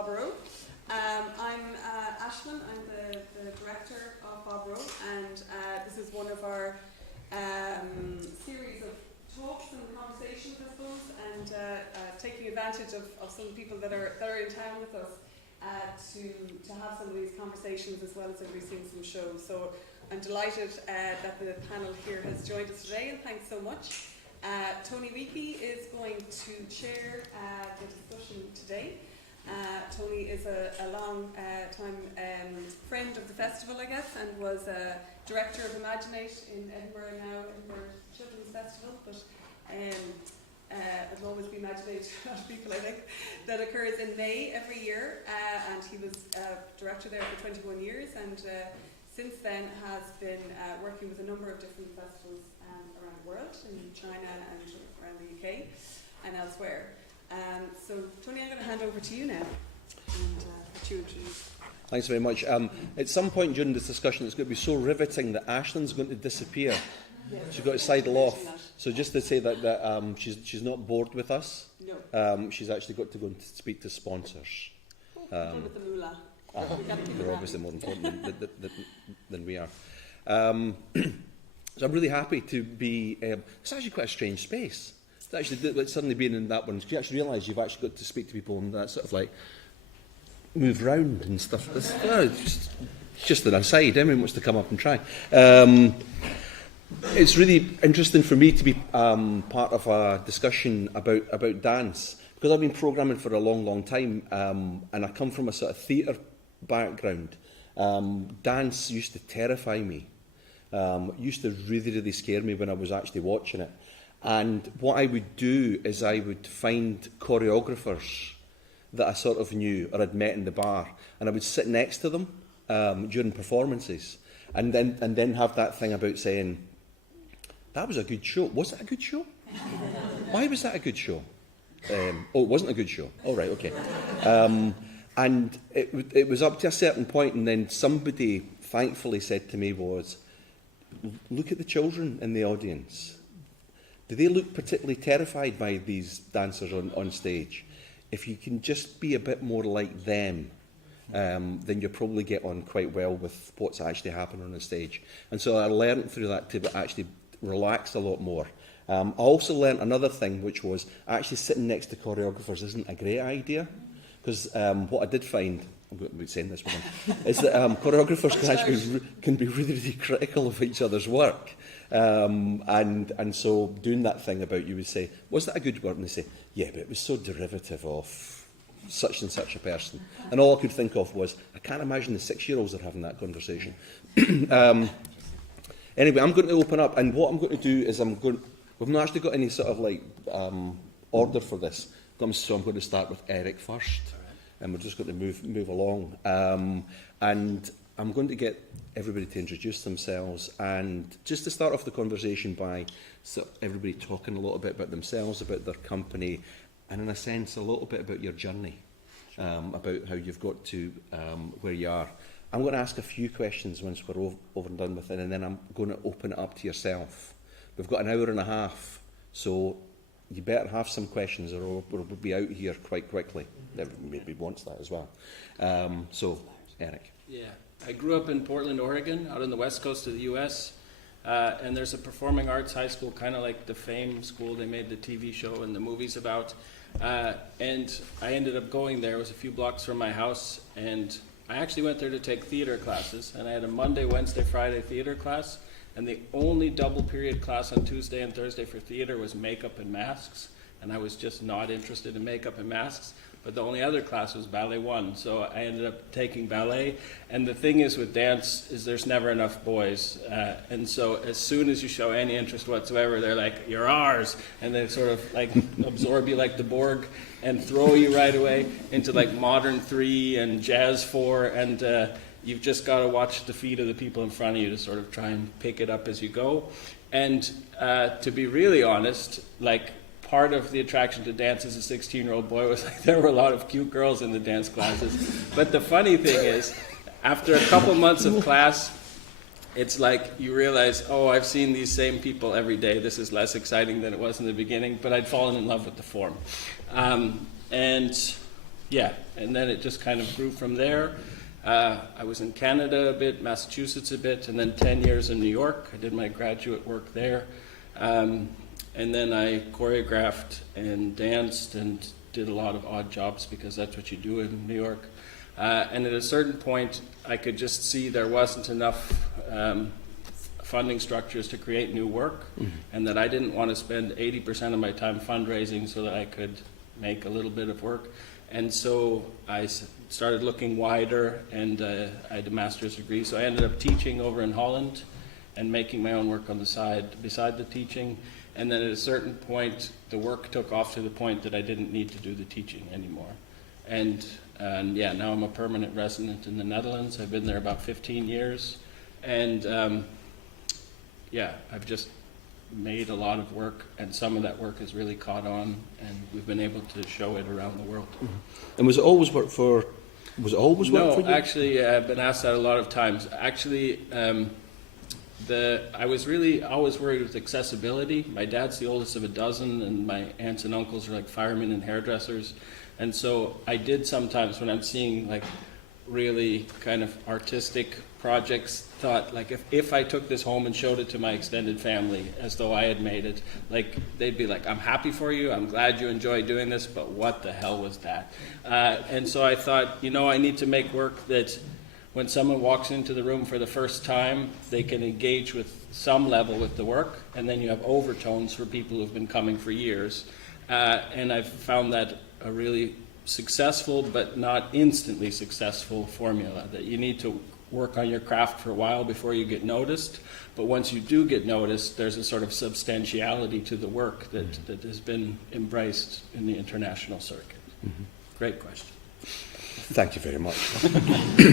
Bobro. I'm Ashlyn, I'm the director of Bobro, and this is one of our series of talks and conversations, I suppose, and taking advantage of some people that are in town with us to have some of these conversations as well as releasing some shows. So I'm delighted that the panel here has joined us today, and thanks so much. Tony Reekie is going to chair the discussion today. Tony is a long time friend of the festival, I guess, and was director of Imaginate in Edinburgh now, Edinburgh Children's Festival, but it'll always be Imaginate to a lot of people, I think, that occurs in May every year, and he was director there for 21 years, and since then has been working with a number of different festivals around the world, in China and around the UK and elsewhere. So, Tony, I'm going to hand over to you now, and let you introduce. Thanks very much. At some point during this discussion, it's going to be so riveting that Ashlyn's going to disappear. Yes. She's got to sidle off. So just to say that she's not bored with us. No. She's actually got to go and speak to sponsors. With the moolah. They're obviously more important than we are. So I'm really happy to be... it's actually quite a strange space. It's actually suddenly being in that one, you actually realise you've actually got to speak to people and that sort of like move round and stuff. It's just an aside. Everyone wants to come up and try. It's really interesting for me to be part of a discussion about dance, because I've been programming for a long time, and I come from a sort of theatre background. Dance used to terrify me. Used to really scare me when I was actually watching it. And what I would do is I would find choreographers that I sort of knew or had met in the bar, and I would sit next to them during performances, and then have that thing about saying, "That was a good show. Was it a good show? Why was that a good show? It wasn't a good show. Oh, right, okay." And it was up to a certain point, and then somebody thankfully said to me was, "Look at the children in the audience. Do they look particularly terrified by these dancers on stage? If you can just be a bit more like them, then you'll probably get on quite well with what's actually happening on the stage." And so I learned through that to actually relax a lot more. I also learned another thing, which was actually sitting next to choreographers isn't a great idea, because what I did find, I'm going to be saying this one, is that choreographers can be really critical of each other's work. And so doing that thing about, you would say, "Was that a good word?" And they say, "Yeah, but it was so derivative of such and such a person." And all I could think of was, I can't imagine the 6-year-olds are having that conversation. Anyway, I'm going to open up, and what I'm going to do is we've not actually got any sort of like order for this, so I'm going to start with Erik first, and we're just going to move along. And I'm going to get everybody to introduce themselves, and just to start off the conversation by everybody talking a little bit about themselves, about their company, and in a sense a little bit about your journey, about how you've got to where you are. I'm going to ask a few questions once we're over and done with it, and then I'm going to open it up to yourself. We've got an hour and a half, so you better have some questions or we'll be out here quite quickly. Maybe wants that as well. So, Erik. Yeah, I grew up in Portland, Oregon, out on the west coast of the U.S., and there's a performing arts high school, kind of like the Fame school they made the TV show and the movies about, and I ended up going there. It was a few blocks from my house, and I actually went there to take theater classes, and I had a Monday, Wednesday, Friday theater class, and the only double period class on Tuesday and Thursday for theater was makeup and masks, and I was just not interested in makeup and masks. But the only other class was Ballet 1, so I ended up taking ballet. And the thing is with dance is there's never enough boys. And so as soon as you show any interest whatsoever, they're like, "You're ours." And they sort of like absorb you like the Borg and throw you right away into like modern 3 and jazz 4. And you've just got to watch the feet of the people in front of you to sort of try and pick it up as you go. And to be really honest, like, part of the attraction to dance as a 16-year-old boy was like there were a lot of cute girls in the dance classes. But the funny thing is, after a couple months of class, it's like you realize, oh, I've seen these same people every day. This is less exciting than it was in the beginning, but I'd fallen in love with the form. And yeah, and then it just kind of grew from there. I was in Canada a bit, Massachusetts a bit, and then 10 years in New York. I did my graduate work there. And then I choreographed and danced and did a lot of odd jobs because that's what you do in New York. And at a certain point, I could just see there wasn't enough funding structures to create new work, and that I didn't want to spend 80% of my time fundraising so that I could make a little bit of work. And so I started looking wider, and I had a master's degree, so I ended up teaching over in Holland and making my own work on the side beside the teaching. And then at a certain point, the work took off to the point that I didn't need to do the teaching anymore. And yeah, now I'm a permanent resident in the Netherlands. I've been there about 15 years. And yeah, I've just made a lot of work, and some of that work has really caught on, and we've been able to show it around the world. And was it always work for you? No, actually, I've been asked that a lot of times. Actually, I was really always worried with accessibility. My dad's the oldest of a dozen, and my aunts and uncles are like firemen and hairdressers. And so I did sometimes, when I'm seeing like really kind of artistic projects, thought like if I took this home and showed it to my extended family as though I had made it, like they'd be like, I'm happy for you, I'm glad you enjoy doing this, but what the hell was that? And so I thought, you know, I need to make work that when someone walks into the room for the first time, they can engage with some level with the work, and then you have overtones for people who've been coming for years. And I've found that a really successful but not instantly successful formula, that you need to work on your craft for a while before you get noticed, but once you do get noticed, there's a sort of substantiality to the work that has been embraced in the international circuit. Great question. Thank you very much.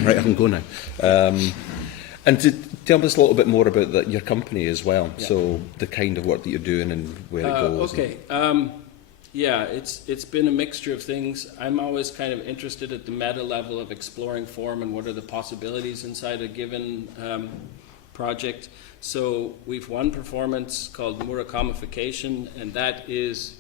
Right, I can go now. And to tell us a little bit more about your company as well, Yeah. so the kind of work that you're doing and where it goes. Okay. Yeah, it's been a mixture of things. I'm always kind of interested at the meta level of exploring form and what are the possibilities inside a given project. So we've one performance called Murakamification, and that is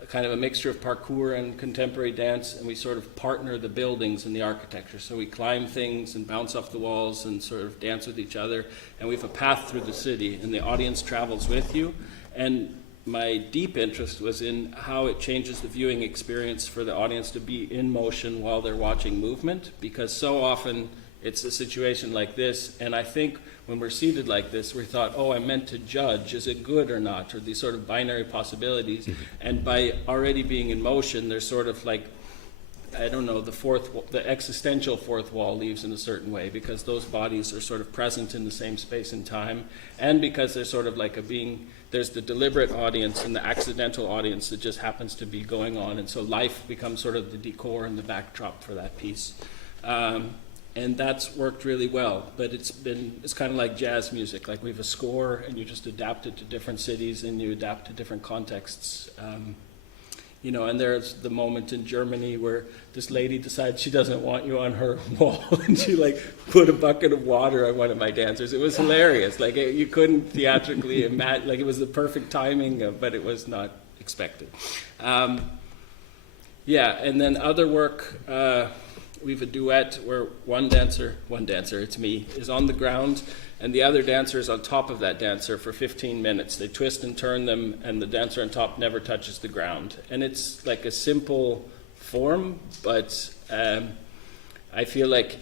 a kind of a mixture of parkour and contemporary dance, and we sort of partner the buildings and the architecture. So we climb things and bounce off the walls and sort of dance with each other, and we have a path through the city, and the audience travels with you. And my deep interest was in how it changes the viewing experience for the audience to be in motion while they're watching movement, because so often it's a situation like this, and I think when we're seated like this, we thought, oh, I'm meant to judge, is it good or not, or these sort of binary possibilities. And by already being in motion, there's sort of like, I don't know, the existential fourth wall leaves in a certain way, because those bodies are sort of present in the same space and time, and because there's sort of like there's the deliberate audience and the accidental audience that just happens to be going on, and so life becomes sort of the decor and the backdrop for that piece. And that's worked really well, but it's kind of like jazz music. Like we have a score, and you just adapt it to different cities, and you adapt to different contexts. You know, and there's the moment in Germany where this lady decides she doesn't want you on her wall, and she like put a bucket of water on one of my dancers. It was hilarious. Like you couldn't theatrically imagine. Like it was the perfect timing, but it was not expected. Yeah, and then other work. We have a duet where one dancer, it's me, is on the ground, and the other dancer is on top of that dancer for 15 minutes. They twist and turn them, and the dancer on top never touches the ground. And it's like a simple form, but I feel like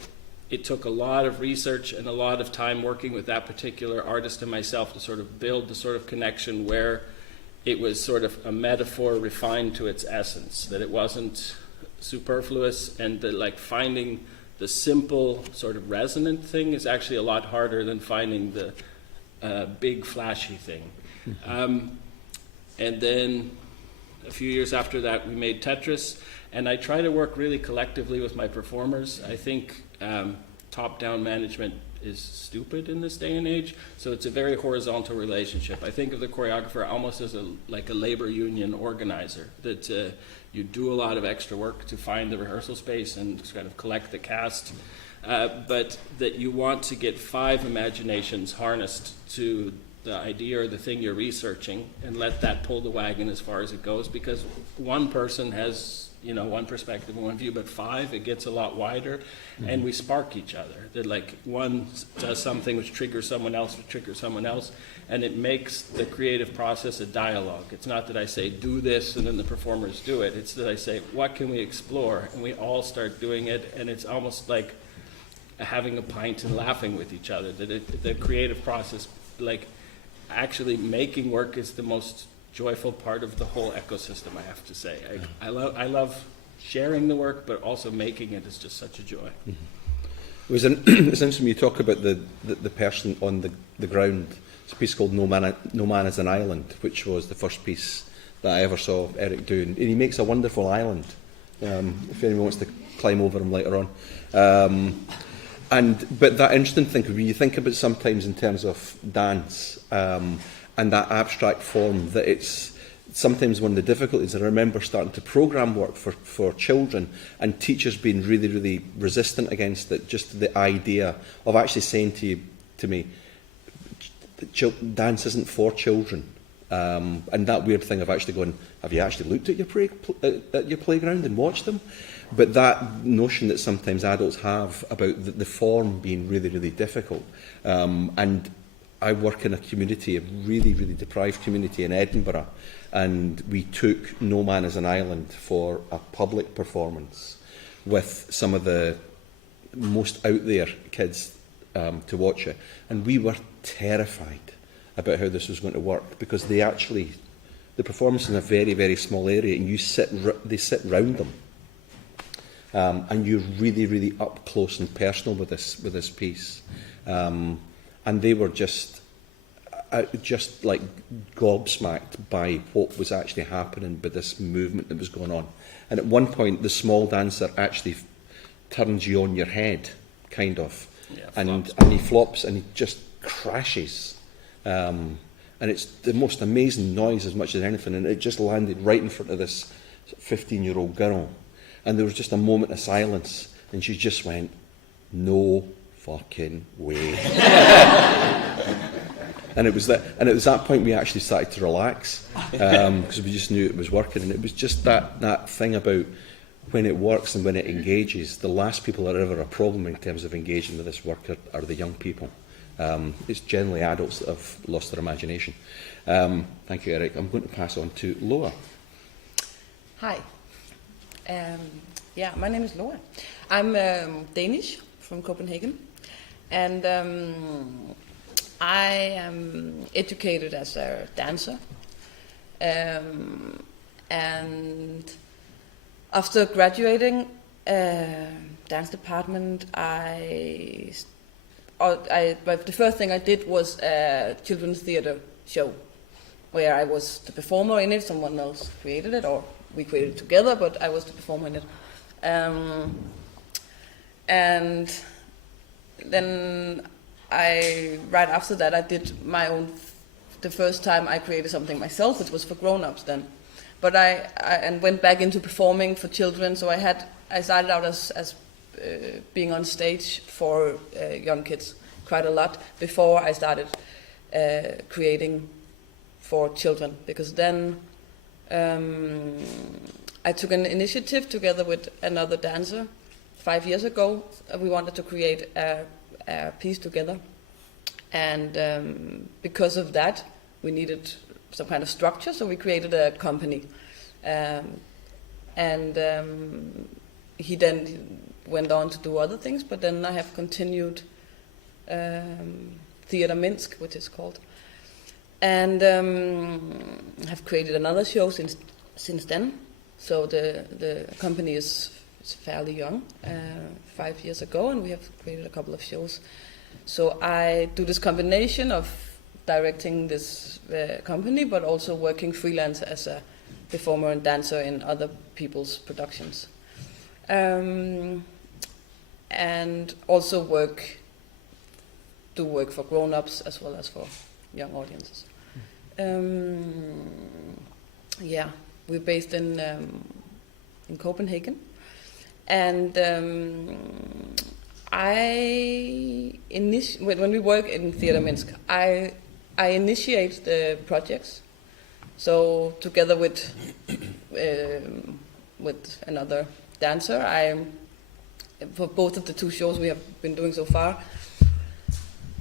it took a lot of research and a lot of time working with that particular artist and myself to sort of build the sort of connection where it was sort of a metaphor refined to its essence, that it wasn't superfluous, and that like finding the simple sort of resonant thing is actually a lot harder than finding the big flashy thing. And then a few years after that we made Tetris, and I try to work really collectively with my performers. I think top-down management is stupid in this day and age, so it's a very horizontal relationship. I think of the choreographer almost as like a labor union organizer, that you do a lot of extra work to find the rehearsal space and kind of collect the cast, but that you want to get 5 imaginations harnessed to idea or the thing you're researching and let that pull the wagon as far as it goes, because one person has, you know, one perspective and one view, but five, it gets a lot wider, and we spark each other. That like one does something which triggers someone else, and it makes the creative process a dialogue. It's not that I say, do this, and then the performers do it. It's that I say, what can we explore? And we all start doing it, and it's almost like having a pint and laughing with each other. That the creative process, like actually making work, is the most joyful part of the whole ecosystem, I have to say. I love sharing the work, but also making it is just such a joy. Mm-hmm. It was interesting when you talk about the person on the ground. It's a piece called No Man is an Island, which was the first piece that I ever saw Erik do. And he makes a wonderful island, if anyone wants to climb over him later on. But that interesting thing, when you think about sometimes in terms of dance and that abstract form, that it's sometimes one of the difficulties. I remember starting to programme work for children, and teachers being really, really resistant against it. Just the idea of actually saying to me, dance isn't for children. And that weird thing of actually going, have you actually looked at your playground and watched them? But that notion that sometimes adults have about the form being really, really difficult. And I work in a community, a really, really deprived community in Edinburgh, and we took No Man is an Island for a public performance with some of the most out there kids to watch it. And we were terrified about how this was going to work, because the performance is in a very, very small area, and they sit round them. And you're really, really up close and personal with this piece. And they were just like gobsmacked by what was actually happening, by this movement that was going on. And at one point, the small dancer actually turns you on your head, kind of. Yeah, and he flops and he just crashes. And it's the most amazing noise as much as anything. And it just landed right in front of this 15-year-old girl. And there was just a moment of silence, and she just went, "No fucking way." And it was that point we actually started to relax, because we just knew it was working. And it was just that thing about when it works and when it engages, the last people that are ever a problem in terms of engaging with this work are the young people. It's generally adults that have lost their imagination. Thank you, Erik. I'm going to pass on to Loa. Hi. My name is Loa. I'm Danish from Copenhagen, and I am educated as a dancer. And after graduating dance department, the first thing I did was a children's theater show, where I was the performer in it. Someone else created it, or we created it together, but I was the performer in it. And then right after that, I did my own. The first time I created something myself, which was for grown-ups then. But I went back into performing for children. So I started out as being on stage for young kids quite a lot before I started creating for children, because then I took an initiative together with another dancer 5 years ago. We wanted to create a piece together, and because of that we needed some kind of structure, so we created a company, and he then went on to do other things, but then I have continued Theater Minsk, which is called, and have created another show since then. So the company is fairly young, 5 years ago, and we have created a couple of shows. So I do this combination of directing this company, but also working freelance as a performer and dancer in other people's productions. And also do work for grown-ups as well as for young audiences. We're based in Copenhagen, and when we work in Theater Minsk, I I initiate the projects. So together with another dancer, for both of the 2 shows we have been doing so far,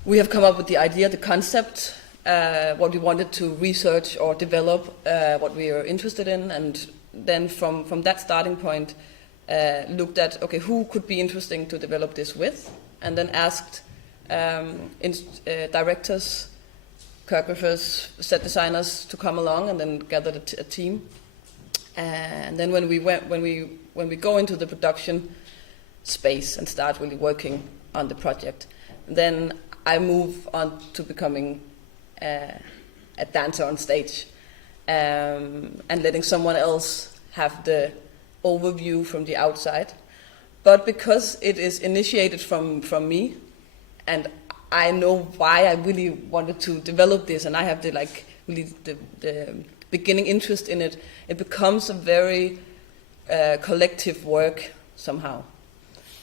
we have come up with the idea, the concept, what we wanted to research or develop, what we are interested in, and then from that starting point, looked at, okay, who could be interesting to develop this with, and then asked directors, choreographers, set designers to come along, and then gathered a team. And then when we go into the production space and start really working on the project, then I move on to becoming a dancer on stage, and letting someone else have the overview from the outside. But because it is initiated from me, and I know why I really wanted to develop this, and I have the beginning interest in it, it becomes a very collective work somehow.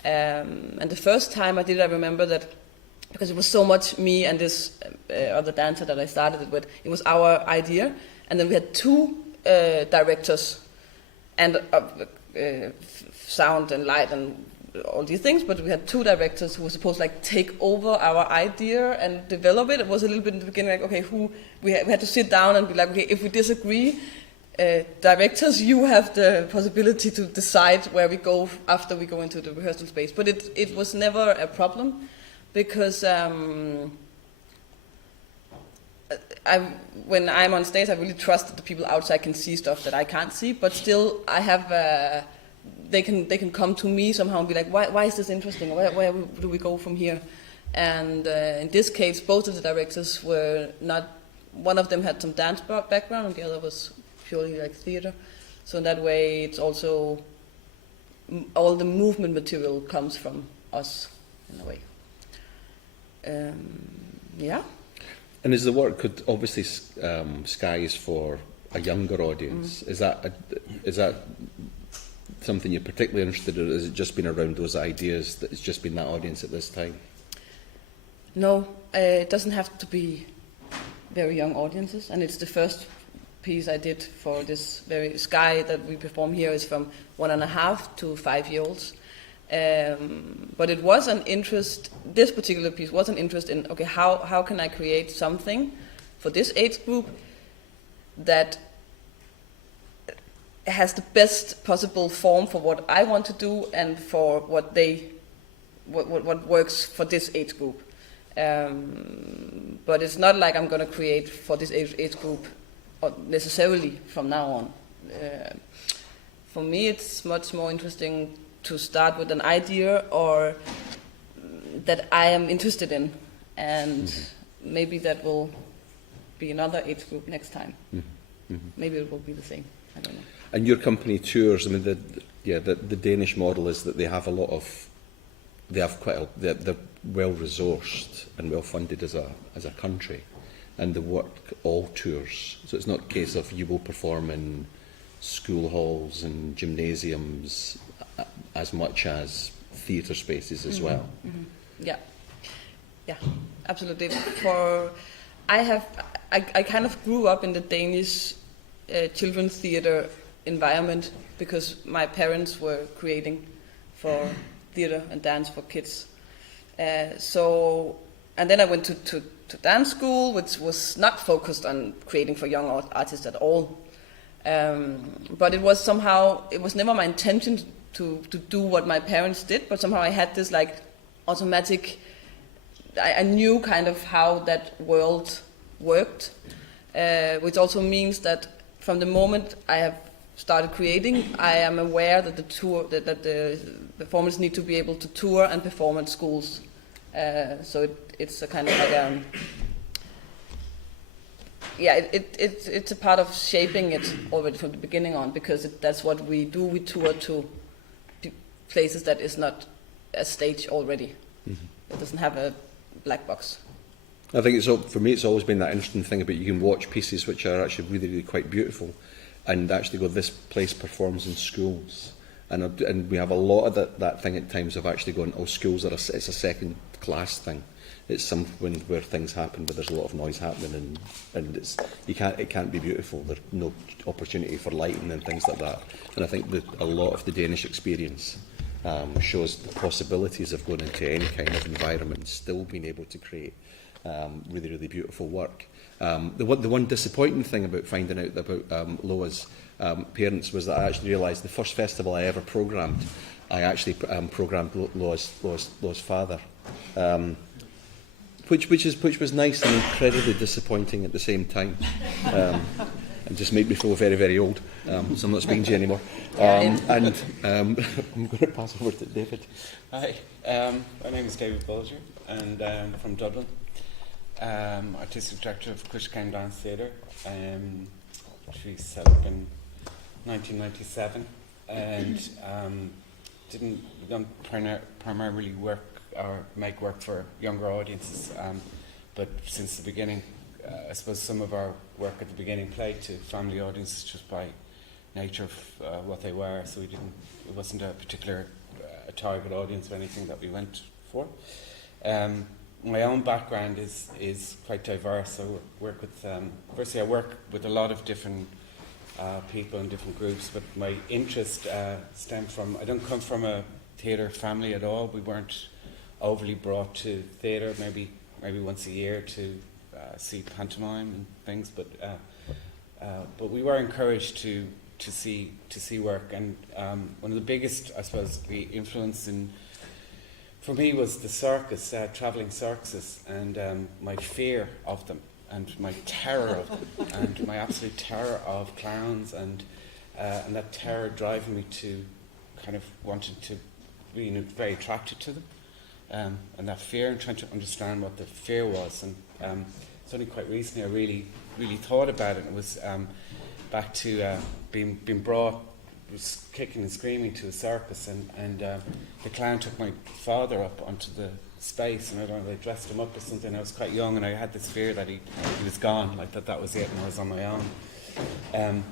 And the first time I did it, I remember that because it was so much me and this other dancer that I started it with, it was our idea, and then we had 2 directors, and sound and light and all these things, but we had 2 directors who were supposed to take over our idea and develop it. It was a little bit in the beginning okay, we had to sit down and be like, okay, if we disagree, directors, you have the possibility to decide where we go after we go into the rehearsal space. But it was never a problem, because when I'm on stage, I really trust that the people outside can see stuff that I can't see, but still I have they can come to me somehow and be like, why is this interesting? Where do we go from here? And in this case, both of the directors were not. One of them had some dance background, and the other was purely theater. So in that way, it's also all the movement material comes from us in a way. Yeah. And is the work could obviously Sky is for a younger audience? Is that something you're particularly interested in, or has it just been around those ideas that it's just been that audience at this time? No, it doesn't have to be very young audiences, and it's the first piece I did for this very Sky that we perform here is from 1.5 to 5-year-olds. But it was an interest, this particular piece was an interest in, okay, how can I create something for this age group that has the best possible form for what I want to do and for what works for this age group. But it's not like I'm going to create for this age group necessarily from now on. For me, it's much more interesting to start with an idea or that I am interested in, and maybe that will be another age group next time. Maybe it will be the same. I don't know. And your company tours. I mean, the Danish model is that they have they're well resourced and well funded as a country, and they work all tours. So it's not a case of you will perform in school halls and gymnasiums as much as theatre spaces as well. Yeah, absolutely. I kind of grew up in the Danish children's theatre environment because my parents were creating for theatre and dance for kids. And then I went to dance school, which was not focused on creating for young artists at all. But it was never my intention to do what my parents did, but somehow I had this automatic, I knew kind of how that world worked, which also means that from the moment I have started creating, I am aware that the performers need to be able to tour and perform at schools. So it's a kind of it's a part of shaping it already from the beginning on, because that's what we do. We tour to places that is not a stage already. It doesn't have a black box. I think for me it's always been that interesting thing about you can watch pieces which are actually really, really quite beautiful and actually go, this place performs in schools. And we have a lot of that thing at times of actually going, schools it's a second class thing. it's something where things happen, but there's a lot of noise happening, and it can't be beautiful. There's no opportunity for lighting and things like that. And I think that a lot of the Danish experience shows the possibilities of going into any kind of environment and still being able to create really, really beautiful work. The one disappointing thing about finding out about Loa's parents was that I actually realised the first festival I ever programmed, I actually programmed Loa's father, which was nice and incredibly disappointing at the same time, and just made me feel very, very old. So I'm not speaking to you anymore. I'm going to pass over to David. Hi, my name is David Bolger, and I'm from Dublin. Artistic director of CoisCéim Dance Theater, which we set up in 1997, and don't primarily work or make work for younger audiences, but since the beginning, I suppose some of our work at the beginning played to family audiences just by nature of what they were, so it wasn't a particular target audience or anything that we went for. My own background is quite diverse. I work with firstly I work with a lot of different people in different groups, but my interest stemmed from, I don't come from a theatre family at all. We weren't overly brought to theatre, maybe once a year to see pantomime and things, but we were encouraged to see work, and one of the biggest, I suppose, the influence for me was the circus, travelling circuses, and my fear of them, and my terror of them, and my absolute terror of clowns, and that terror driving me to kind of wanting to be very attracted to them, and that fear, and trying to understand what the fear was. And it's only quite recently I really thought about it. It was back to being brought, was kicking and screaming to a circus, and the clown took my father up onto the space, and I don't know, they dressed him up or something. I was quite young, and I had this fear that he was gone, like that was it, and I was on my own.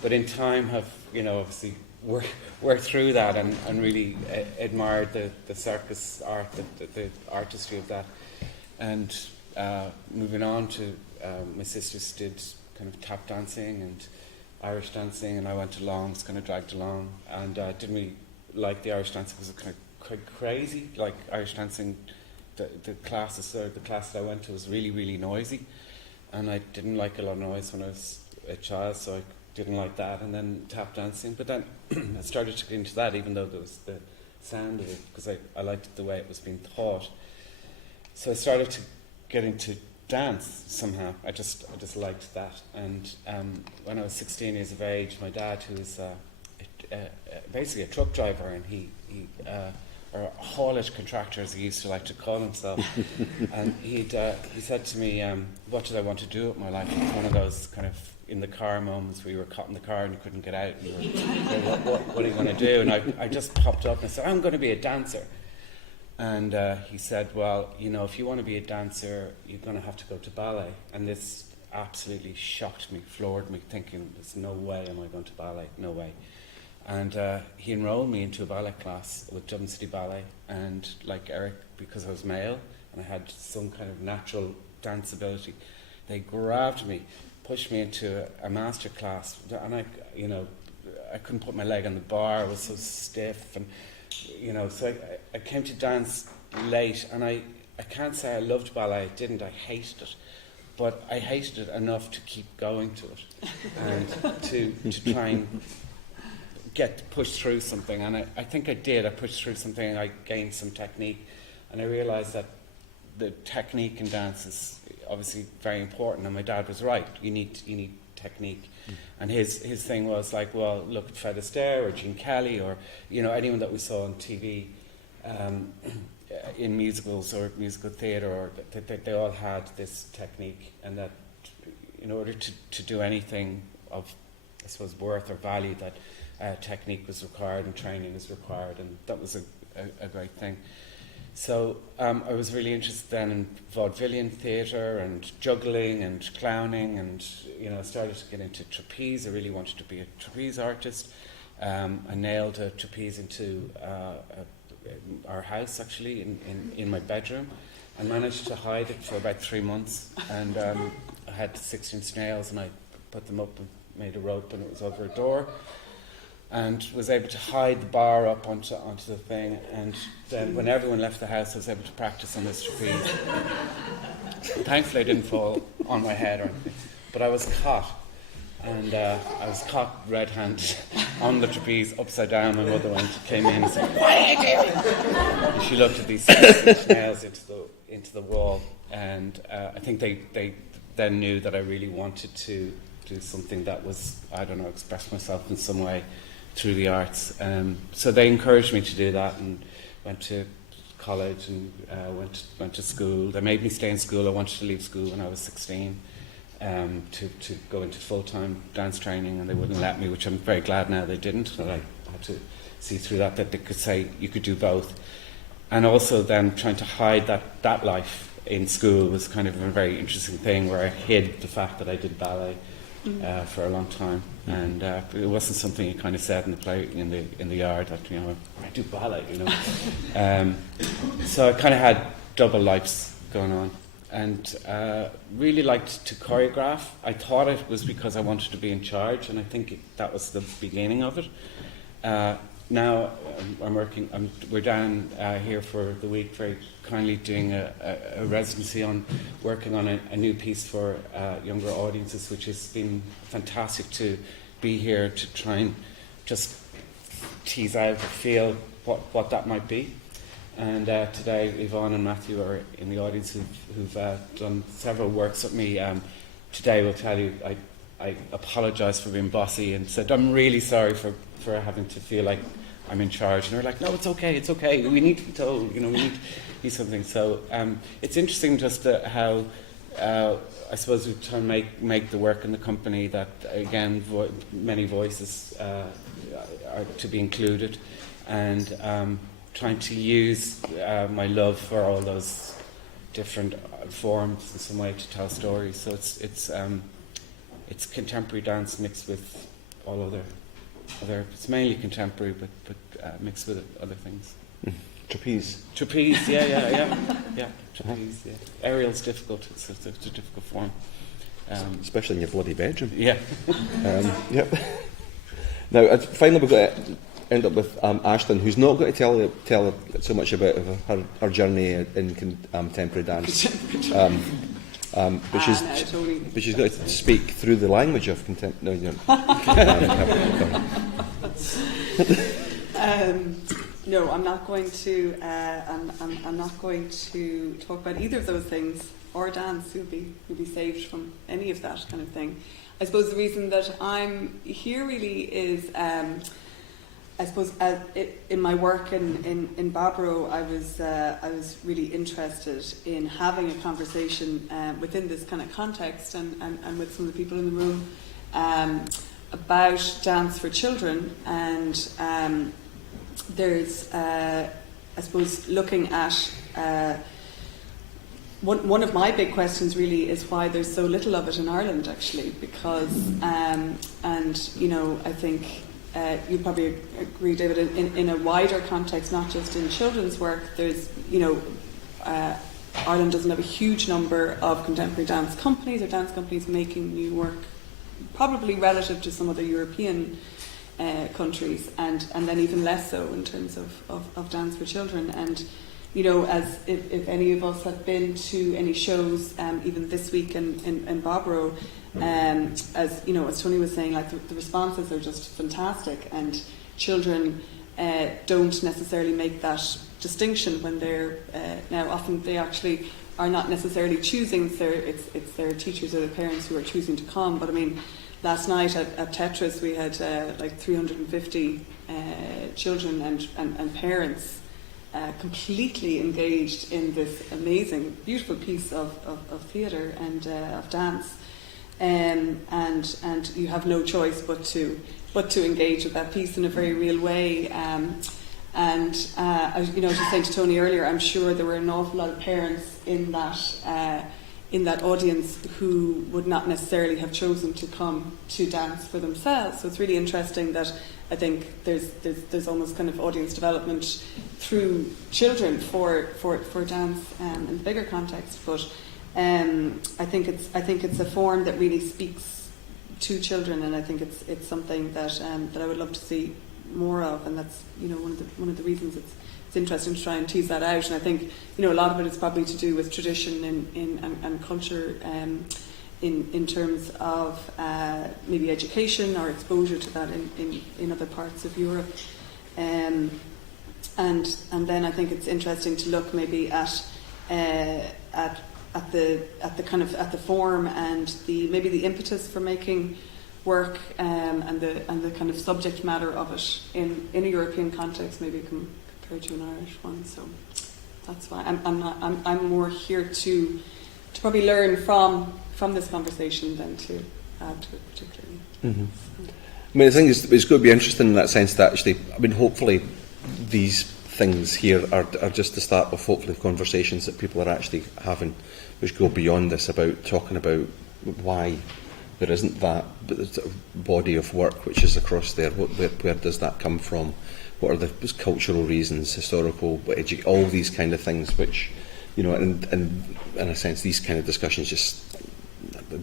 But in time, have obviously worked through that, and really admired the circus art, the artistry of that, and moving on to my sisters did kind of tap dancing and Irish dancing, and I went along, was kind of dragged along, and didn't really like the Irish dancing because it was kind of quite crazy. Like Irish dancing, the class that I went to was really, really noisy, and I didn't like a lot of noise when I was a child, so I didn't like that. And then tap dancing, but then I started to get into that, even though there was the sound of it, because I liked the way it was being taught. So I started to get into dance somehow. I just liked that. And when I was 16 years of age, my dad, who was basically a truck driver, and he or a haulage contractor, as he used to like to call himself, and he said to me, what did I want to do with my life? It was one of those kind of in the car moments where you were caught in the car and you couldn't get out, and you were, what are you going to do? And I just popped up and I said, I'm going to be a dancer. And he said, well, if you want to be a dancer, you're going to have to go to ballet. And this absolutely shocked me, floored me, thinking, there's no way am I going to ballet, no way. And he enrolled me into a ballet class with Dublin City Ballet. And like Erik, because I was male and I had some kind of natural dance ability, they grabbed me, pushed me into a master class. And I couldn't put my leg on the bar, I was so stiff. And so I came to dance late, and I can't say I loved ballet. I didn't. I hated it, but I hated it enough to keep going to it, and to try and push through something. And I think I did. I pushed through something, and I gained some technique, and I realised that the technique in dance is obviously very important. And my dad was right. You need technique. And his thing was like, well, look at Fred Astaire or Gene Kelly or anyone that we saw on TV in musicals or musical theatre, or they all had this technique, and that in order to do anything of, I suppose, worth or value, that technique was required and training was required, and that was a great thing. So I was really interested then in vaudevillian theatre and juggling and clowning, and started to get into trapeze. I really wanted to be a trapeze artist. I nailed a trapeze into our house, actually, in my bedroom, I managed to hide it for about 3 months, and I had 6-inch nails, and I put them up and made a rope, and it was over a door, and was able to hide the bar up onto the thing, and then when everyone left the house, I was able to practice on this trapeze. Thankfully, I didn't fall on my head or anything, but I was caught. And I was caught red-handed on the trapeze, upside down. My mother came in and said, "What are you doing?" And she looked at these 6-inch nails into the wall, and I think they then knew that I really wanted to do something that was, I don't know, express myself in some way through the arts. So they encouraged me to do that, and went to college and went to school. They made me stay in school. I wanted to leave school when I was 16. To go into full-time dance training, and they wouldn't let me, which I'm very glad now they didn't. That I had to see through that they could say you could do both. And also then trying to hide that life in school was kind of a very interesting thing, where I hid the fact that I did ballet for a long time, and it wasn't something you kind of said in the play in the yard that, you know, I do ballet, you know. So I kind of had double lives going on. And really liked to choreograph. I thought it was because I wanted to be in charge, and I think that was the beginning of it. Now we're down here for the week, very kindly doing a residency on working on a new piece for younger audiences, which has been fantastic to be here to try and just tease out or feel what that might be. And today, Yvonne and Matthew are in the audience who've done several works with me. Today, will tell you, I apologise for being bossy and said, I'm really sorry for having to feel like I'm in charge. And they're like, no, it's okay. We need to be told, you know, we need to do something. So it's interesting just how, I suppose, we try and make the work in the company that, again, many voices are to be included. And trying to use my love for all those different forms in some way to tell stories. So it's contemporary dance mixed with all other. It's mainly contemporary, but mixed with other things. Trapeze. Trapeze, yeah. Trapeze, yeah. Aerial's difficult. It's a difficult form. Especially in your bloody bedroom. Yeah. Yep. Now, finally, we've got to end up with Ashton, who's not going to tell so much about her journey in contemporary dance, but she's going to speak through the language of contemporary. No, I'm not going to. I'm not going to talk about either of those things, or dance. Who'll be saved from any of that kind of thing. I suppose the reason that I'm here really is. I suppose in my work in Barbaro, I was really interested in having a conversation within this kind of context and with some of the people in the room about dance for children. And there's, I suppose, looking at one of my big questions really is why there's so little of it in Ireland, actually, because, and you know, I think. You probably agree, David, in a wider context, not just in children's work, there's, you know, Ireland doesn't have a huge number of contemporary dance companies or dance companies making new work, probably relative to some other European countries, and then even less so in terms of dance for children. And, you know, as if any of us have been to any shows, even this week in Barbaro, as you know, as Tony was saying, like the responses are just fantastic, and children don't necessarily make that distinction when they're now often they actually are not necessarily choosing. It's their teachers or the parents who are choosing to come. But I mean, last night at Tetris we had like 350 children and parents completely engaged in this amazing, beautiful piece of theatre and of dance. And you have no choice but to engage with that piece in a very real way. I was just saying to Tony earlier, I'm sure there were an awful lot of parents in that in that audience who would not necessarily have chosen to come to dance for themselves. So it's really interesting that I think there's almost kind of audience development through children for dance in the bigger context. But I think it's a form that really speaks to children, and I think it's something that I would love to see more of, and that's one of the reasons it's interesting to try and tease that out. And I think a lot of it is probably to do with tradition and culture in terms of maybe education or exposure to that in other parts of Europe. And then I think it's interesting to look maybe at the form and maybe the impetus for making work and the kind of subject matter of it in a European context, maybe compared to an Irish one. So that's why I'm more here to probably learn from this conversation than to add to it particularly. Mm-hmm. I mean, I think it's going to be interesting in that sense that actually, I mean, hopefully these things here are just the start of hopefully conversations that people are actually having, which go beyond this, about talking about why there isn't that body of work which is across there. Where does that come from? What are the cultural reasons, historical, all these kind of things, which, and in a sense, these kind of discussions just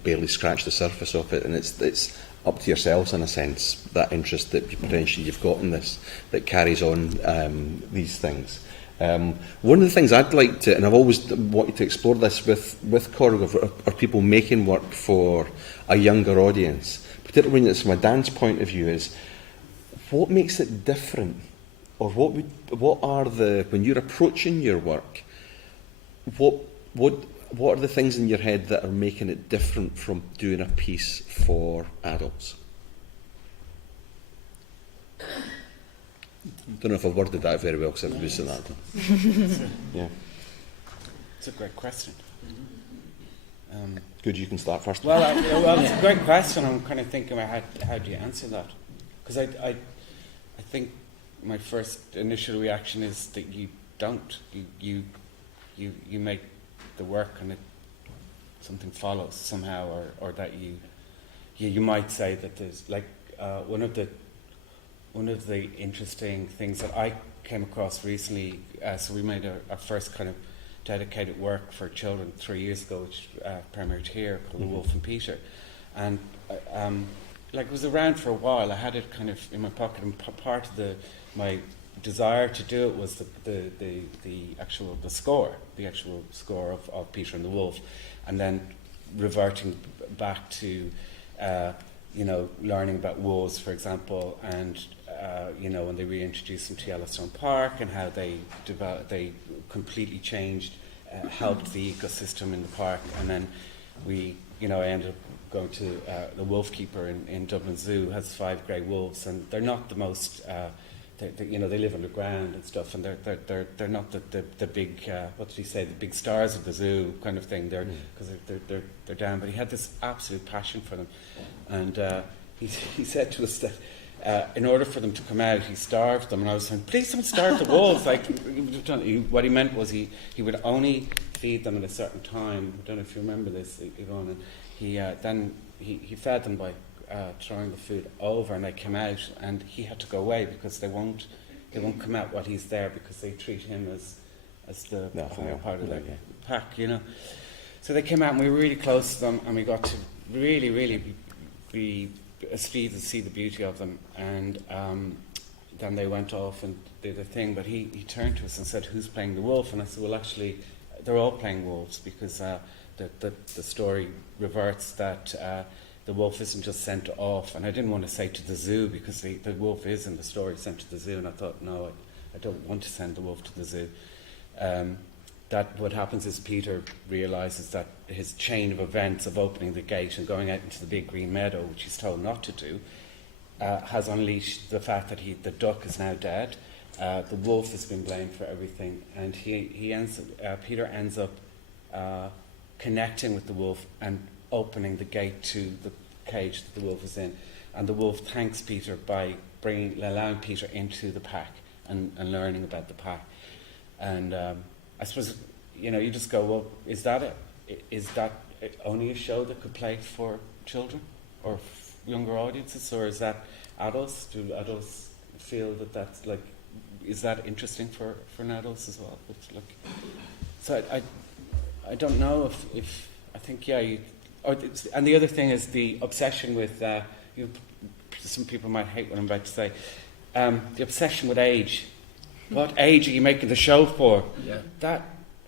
barely scratch the surface of it, and it's up to yourselves, in a sense, that interest that potentially you've got in this, that carries on these things. One of the things I'd like to, and I've always wanted to explore this with choreography, are people making work for a younger audience, particularly when it's from a dance point of view, is what makes it different, or what are when you're approaching your work, what are the things in your head that are making it different from doing a piece for adults? I don't know if I've worded that very well because I've been using that. Yeah. It's a great question. Good, you can start first. Well, it's a great question. I'm kind of thinking about how do you answer that? Because I think my first initial reaction is that you don't. You make the work and something follows somehow, or that you might say that there's like one of the interesting things that I came across recently. So we made our first kind of dedicated work for children 3 years ago, which premiered here, called The Wolf and Peter, and it was around for a while. I had it kind of in my pocket, and part of my desire to do it was the actual score of Peter and the Wolf, and then reverting back to learning about wolves, for example, and when they reintroduced them to Yellowstone Park, and how they completely changed, helped the ecosystem in the park. And then I ended up going to the wolf keeper in Dublin Zoo, has 5 grey wolves, and they're not the most they live underground and stuff, and they're not the big what did he say, the big stars of the zoo kind of thing. Because they're down. But he had this absolute passion for them, and he said to us that in order for them to come out, he starved them. And I was saying, please don't starve the wolves. What he meant was he would only feed them at a certain time. I don't know if you remember this, Yvonne. And he fed them by throwing the food over, and they came out, and he had to go away because they won't come out while he's there, because they treat him as the part of the pack, So they came out, and we were really close to them, and we got to really, really be pleased to see the beauty of them. And then they went off and did their thing, but he turned to us and said, "Who's playing the wolf?" And I said, "Well, actually, they're all playing wolves, because the story reverts that the wolf isn't just sent off." And I didn't want to say to the zoo, because the wolf is in the story sent to the zoo, and I thought, no, I don't want to send the wolf to the zoo. That what happens is Peter realises that his chain of events of opening the gate and going out into the big green meadow, which he's told not to do, has unleashed the fact that the duck is now dead. The wolf has been blamed for everything, and Peter ends up connecting with the wolf and opening the gate to the cage that the wolf is in. And the wolf thanks Peter by allowing Peter into the pack and learning about the pack. And I suppose, you just go, well, is that only a show that could play for children or younger audiences, or is that adults? Do adults feel that that's like, is that interesting for adults as well? But so I don't know if I think and the other thing is the obsession with some people might hate what I'm about to say, the obsession with age. What age are you making the show for? Yeah. That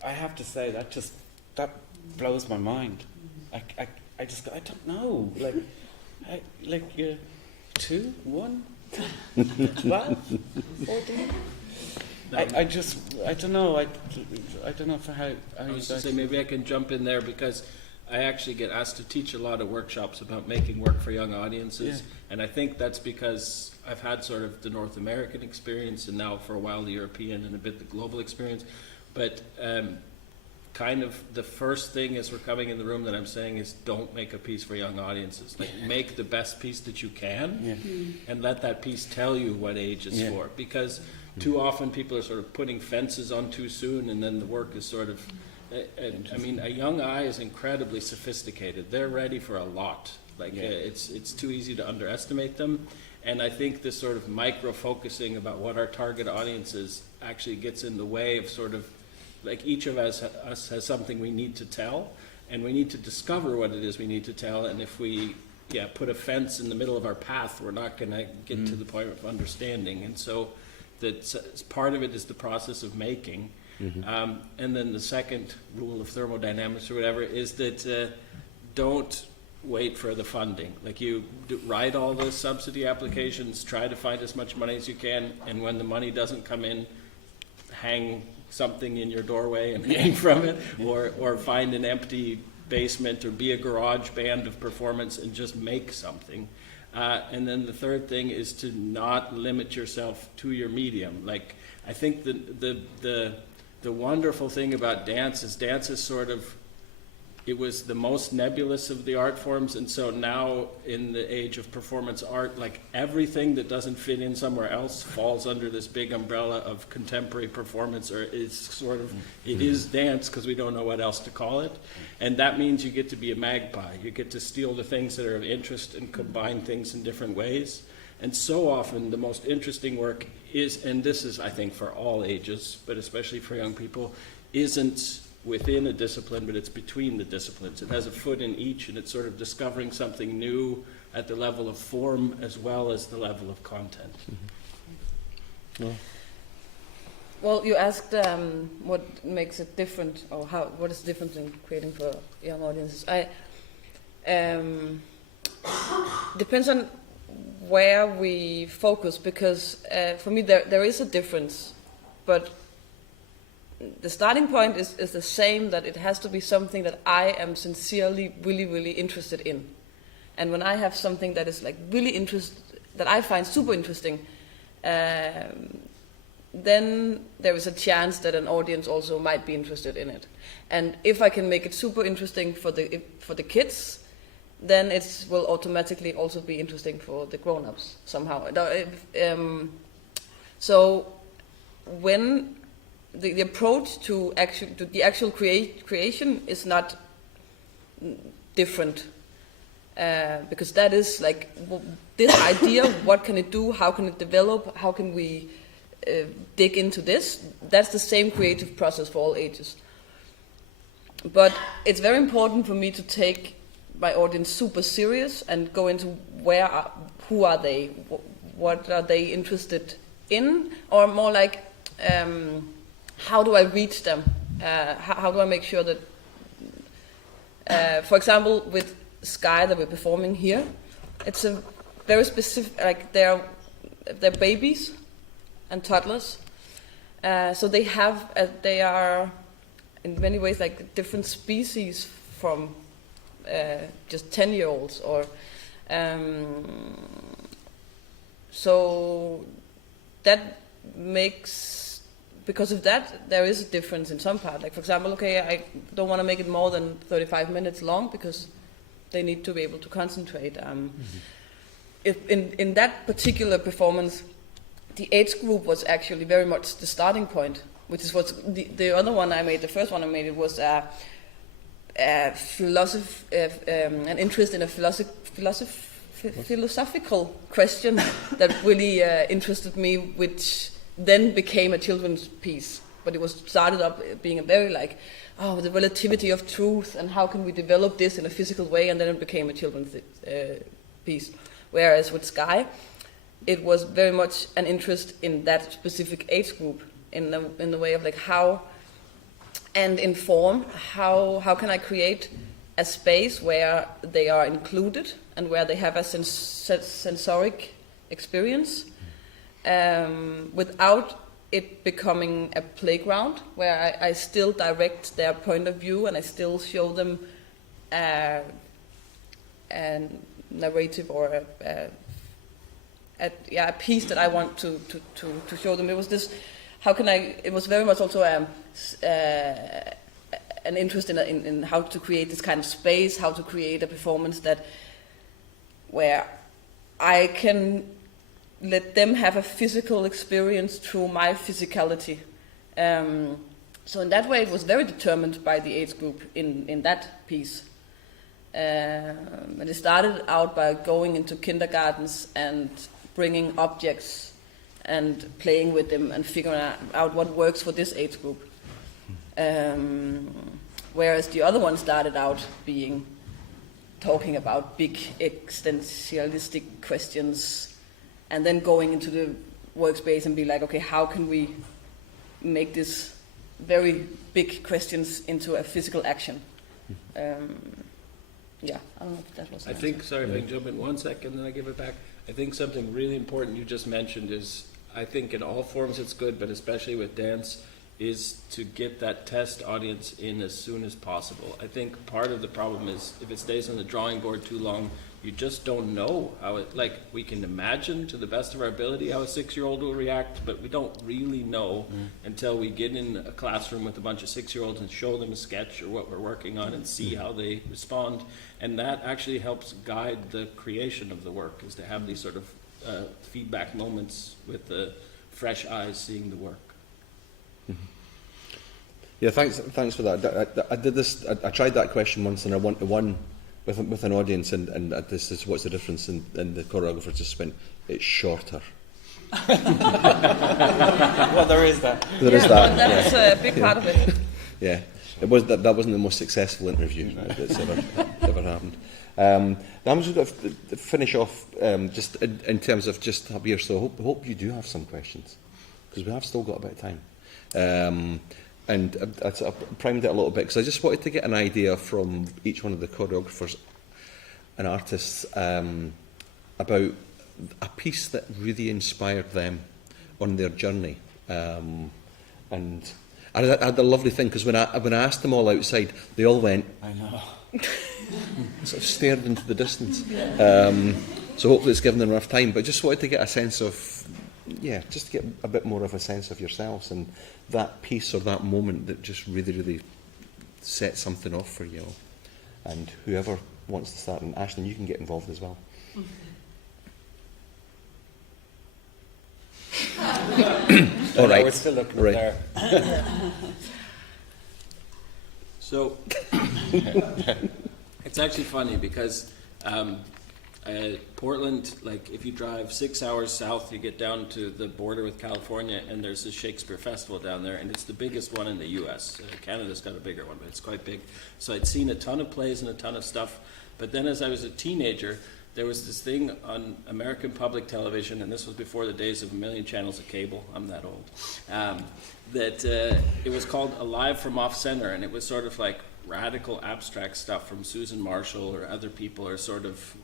I have to say that blows my mind. I just go, I don't know, like 2, 1, 12, 14. I don't know. I don't know how I you was guys. to say, maybe I can jump in there because I actually get asked to teach a lot of workshops about making work for young audiences, and I think that's because I've had sort of the North American experience and now for a while the European and a bit the global experience, but kind of the first thing as we're coming in the room that I'm saying is don't make a piece for young audiences. Like make the best piece that you can and let that piece tell you what age it's for, because too often people are sort of putting fences on too soon and then the work is sort of I mean, a young eye is incredibly sophisticated. They're ready for a lot. It's too easy to underestimate them. And I think this sort of micro-focusing about what our target audience is actually gets in the way of sort of, like each of us has something we need to tell, and we need to discover what it is we need to tell. And if we put a fence in the middle of our path, we're not going to get to the point of understanding. And so part of it is the process of making. And then the second rule of thermodynamics or whatever is that don't wait for the funding. Like write all the subsidy applications, try to find as much money as you can, and when the money doesn't come in, hang something in your doorway and hang from it, or find an empty basement or be a garage band of performance and just make something. And then the third thing is to not limit yourself to your medium. Like I think the wonderful thing about dance is sort of, it was the most nebulous of the art forms, and so now in the age of performance art, like everything that doesn't fit in somewhere else falls under this big umbrella of contemporary performance, or it's sort of, it is dance because we don't know what else to call it. And that means you get to be a magpie. You get to steal the things that are of interest and combine things in different ways. And so often the most interesting work is, and this is I think for all ages, but especially for young people, isn't within a discipline, but it's between the disciplines. It has a foot in each, and it's sort of discovering something new at the level of form as well as the level of content. Well, you asked what makes it different, or what is different in creating for young audiences. Depends on where we focus, because for me there is a difference, but the starting point is the same, that it has to be something that I am sincerely really, really interested in. And when I have something that is like really that I find super interesting, then there is a chance that an audience also might be interested in it. And if I can make it super interesting for the kids, then it will automatically also be interesting for the grown-ups somehow. So when the approach to the actual creation is not different, because that is like this idea, what can it do, how can it develop, how can we dig into this. That's the same creative process for all ages. But it's very important for me to take my audience super serious and go into who are they, what are they interested in, or more like how do I reach them? How do I make sure that, for example, with Sky that we're performing here, it's a very specific, like they're babies and toddlers, so they are in many ways like different species from just 10-year-olds, or so that makes. Because of that, there is a difference in some part. Like, for example, I don't want to make it more than 35 minutes long because they need to be able to concentrate. If in that particular performance, the age group was actually very much the starting point, which is what the other one I made, the first one I made, it was an interest in a philosophical question that really interested me, which then became a children's piece. But it was started up being a very the relativity of truth and how can we develop this in a physical way, and then it became a children's piece. Whereas with Sky, it was very much an interest in that specific age group, in the way of how, and in form, how can I create a space where they are included and where they have a sensoric experience, without it becoming a playground where I still direct their point of view and I still show them a narrative or a piece that I want to show them. It was this. It was very much also an interest in how to create this kind of space, how to create a performance where I can let them have a physical experience through my physicality. So in that way, it was very determined by the age group in that piece. And it started out by going into kindergartens and bringing objects and playing with them and figuring out what works for this age group. Whereas the other one started out talking about big existentialistic questions, and then going into the workspace and be like, okay, how can we make this very big questions into a physical action? I don't know if that was. I think, sorry if I can jump in 1 second, then I give it back. I think something really important you just mentioned is, I think in all forms it's good, but especially with dance, is to get that test audience in as soon as possible. I think part of the problem is if it stays on the drawing board too long, you just don't know how it, we can imagine to the best of our ability how a 6-year-old will react, but we don't really know until we get in a classroom with a bunch of 6-year-olds and show them a sketch or what we're working on and see how they respond. And that actually helps guide the creation of the work, is to have these sort of feedback moments with the fresh eyes seeing the work. Yeah, thanks for that. I did this. I tried that question once in a one-to-one with an audience, and this is what's the difference, and the choreographer just went, "It's shorter." Well, there is that. There is that. That's a big part of it. Yeah, it was that wasn't the most successful interview that's ever happened. Now I'm just going to finish off just in terms of just up here. So I hope you do have some questions, because we have still got a bit of time. And I primed it a little bit because I just wanted to get an idea from each one of the choreographers and artists about a piece that really inspired them on their journey. And I had a lovely thing, because when I asked them all outside, they all went, I know. sort of stared into the distance. So hopefully it's given them enough time. But just wanted to get a sense of, just to get a bit more of a sense of yourselves and that piece or that moment that just really, really set something off for you. And whoever wants to start, and Ashlyn, you can get involved as well. All right. We're still looking right there. So it's actually funny because Portland, if you drive 6 hours south, you get down to the border with California, and there's the Shakespeare Festival down there, and it's the biggest one in the U.S. Canada's got a bigger one, but it's quite big. So I'd seen a ton of plays and a ton of stuff, but then as I was a teenager, there was this thing on American public television, and this was before the days of a million channels of cable, I'm that old, that it was called Alive from Off Center, and it was sort of like radical abstract stuff from Susan Marshall or other people, or sort of,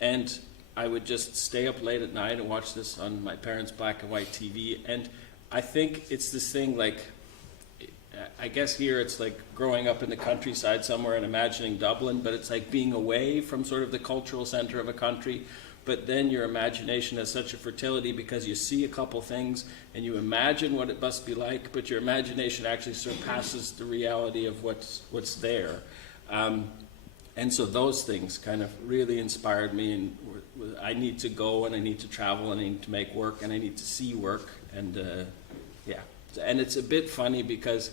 and I would just stay up late at night and watch this on my parents' black and white TV, and I think it's this thing I guess here it's like growing up in the countryside somewhere and imagining Dublin, but it's like being away from sort of the cultural center of a country. But then your imagination has such a fertility because you see a couple things and you imagine what it must be like, but your imagination actually surpasses the reality of what's there. And so those things kind of really inspired me, and I need to go and I need to travel and I need to make work and I need to see work, and and it's a bit funny because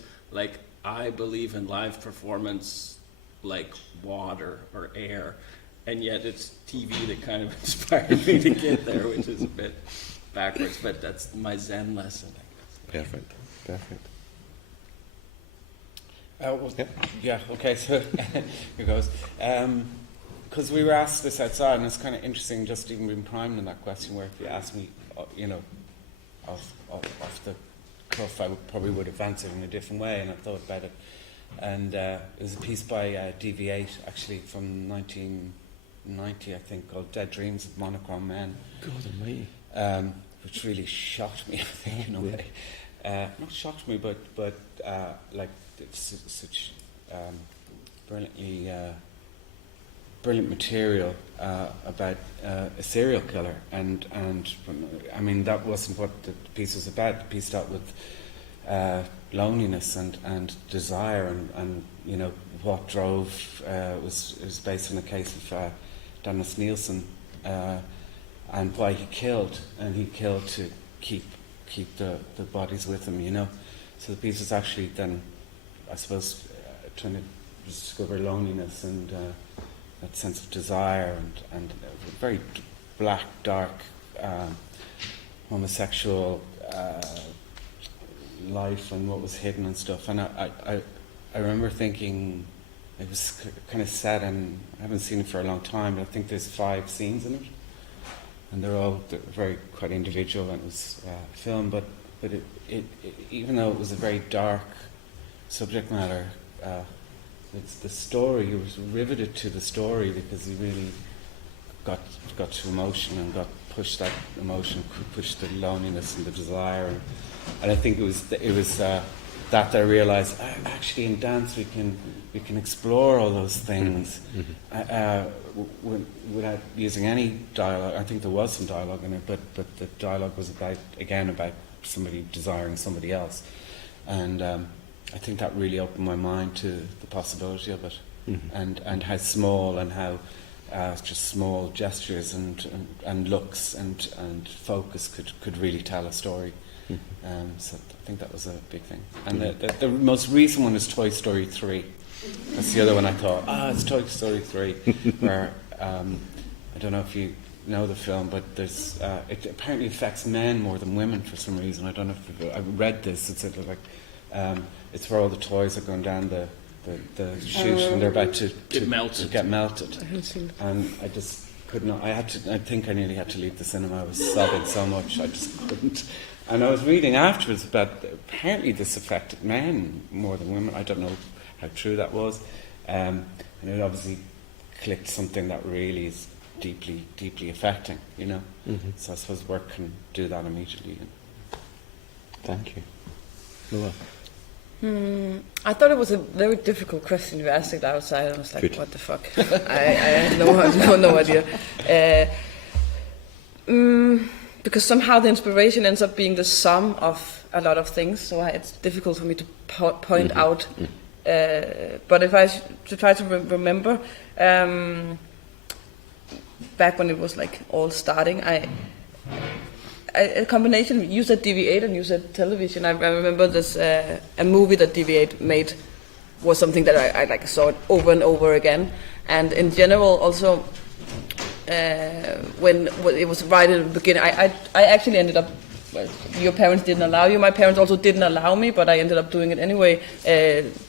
I believe in live performance like water or air, and yet it's TV that kind of inspired me to get there, which is a bit backwards, but that's my Zen lesson, I guess. Perfect. Yeah, okay, so here goes. Because we were asked this outside, and it's kind of interesting just even being primed in that question, where if you asked me, off the cuff, I probably would have answered in a different way, and I thought about it. And it was a piece by DV8, actually, from 1990, I think, called Dead Dreams of Monochrome Men. God almighty. Which really shocked me, I think, in a way. Not shocked me, but like, it's such brilliant material about a serial killer, and I mean, that wasn't what the piece was about. The piece dealt with loneliness and desire, and what drove it was based on a case of Dennis Nielsen, and why he killed, and he killed to keep the bodies with him, So the piece was actually then, I suppose, trying to discover loneliness and that sense of desire, and a very black, dark, homosexual life and what was hidden and stuff. And I remember thinking it was kind of sad, and I haven't seen it for a long time, but I think there's 5 scenes in it, and they're very quite individual, and it was film, but it even though it was a very dark subject matter, it's the story. He was riveted to the story because he really got to emotion and got pushed that emotion, pushed the loneliness and the desire, and I think it was that I realised actually in dance we can explore all those things without using any dialogue. I think there was some dialogue in it, but the dialogue was about somebody desiring somebody else, and I think that really opened my mind to the possibility of it, and how small, and how just small gestures and looks and focus could really tell a story. So I think that was a big thing. And the most recent one is Toy Story 3. That's the other one I thought, it's Toy Story 3, where I don't know if you know the film, but there's it apparently affects men more than women for some reason. I don't know if I read this. It's sort of like it's where all the toys are going down the chute, and they're about to get melted. I haven't seen it. And I just could not. I think I nearly had to leave the cinema. I was sobbing so much I just couldn't. And I was reading afterwards about apparently this affected men more than women. I don't know how true that was, and it obviously clicked something that really is deeply, deeply affecting. So I suppose work can do that immediately. Thank you. Noah. I thought it was a very difficult question. You asked it outside. I was like, Good. what the fuck? I had no idea. Because somehow the inspiration ends up being the sum of a lot of things, so it's difficult for me to point out. But if I should try to remember, back when it was like all starting, a combination. You said DV8 and you said television. I remember this a movie that DV8 made was something that I like saw it over and over again. And in general, also when it was right in the beginning, I actually ended up. Well, your parents didn't allow you. My parents also didn't allow me, but I ended up doing it anyway.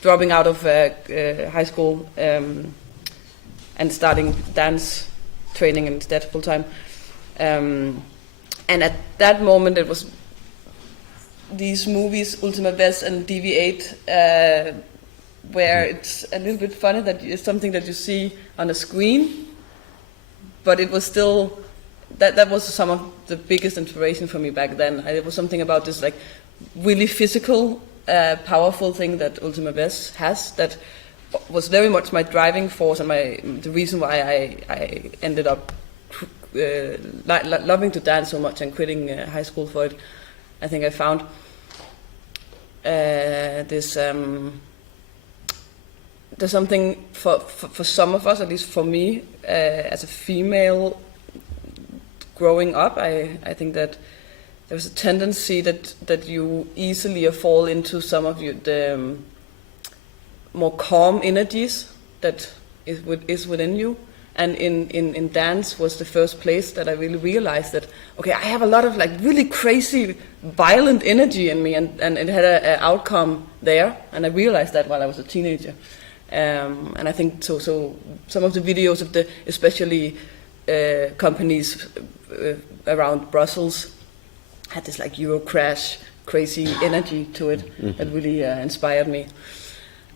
Dropping out of high school and starting dance training instead full time. And at that moment, it was these movies, Ultima Vest and DV8, where it's a little bit funny that it's something that you see on a screen, but it was still, that was some of the biggest inspiration for me back then. It was something about this like really physical, powerful thing that Ultima Vest has that was very much my driving force and the reason why I ended up loving to dance so much and quitting high school for it. I think I found there's something for some of us, at least for me, as a female growing up. I think that there's a tendency that you easily fall into some of the more calm energies that is within you. And in dance was the first place that I really realized that, okay, I have a lot of like really crazy, violent energy in me, and it had an outcome there. And I realized that while I was a teenager. And I think so some of the videos of the, especially companies around Brussels, had this like Euro crash, crazy energy to it that really inspired me.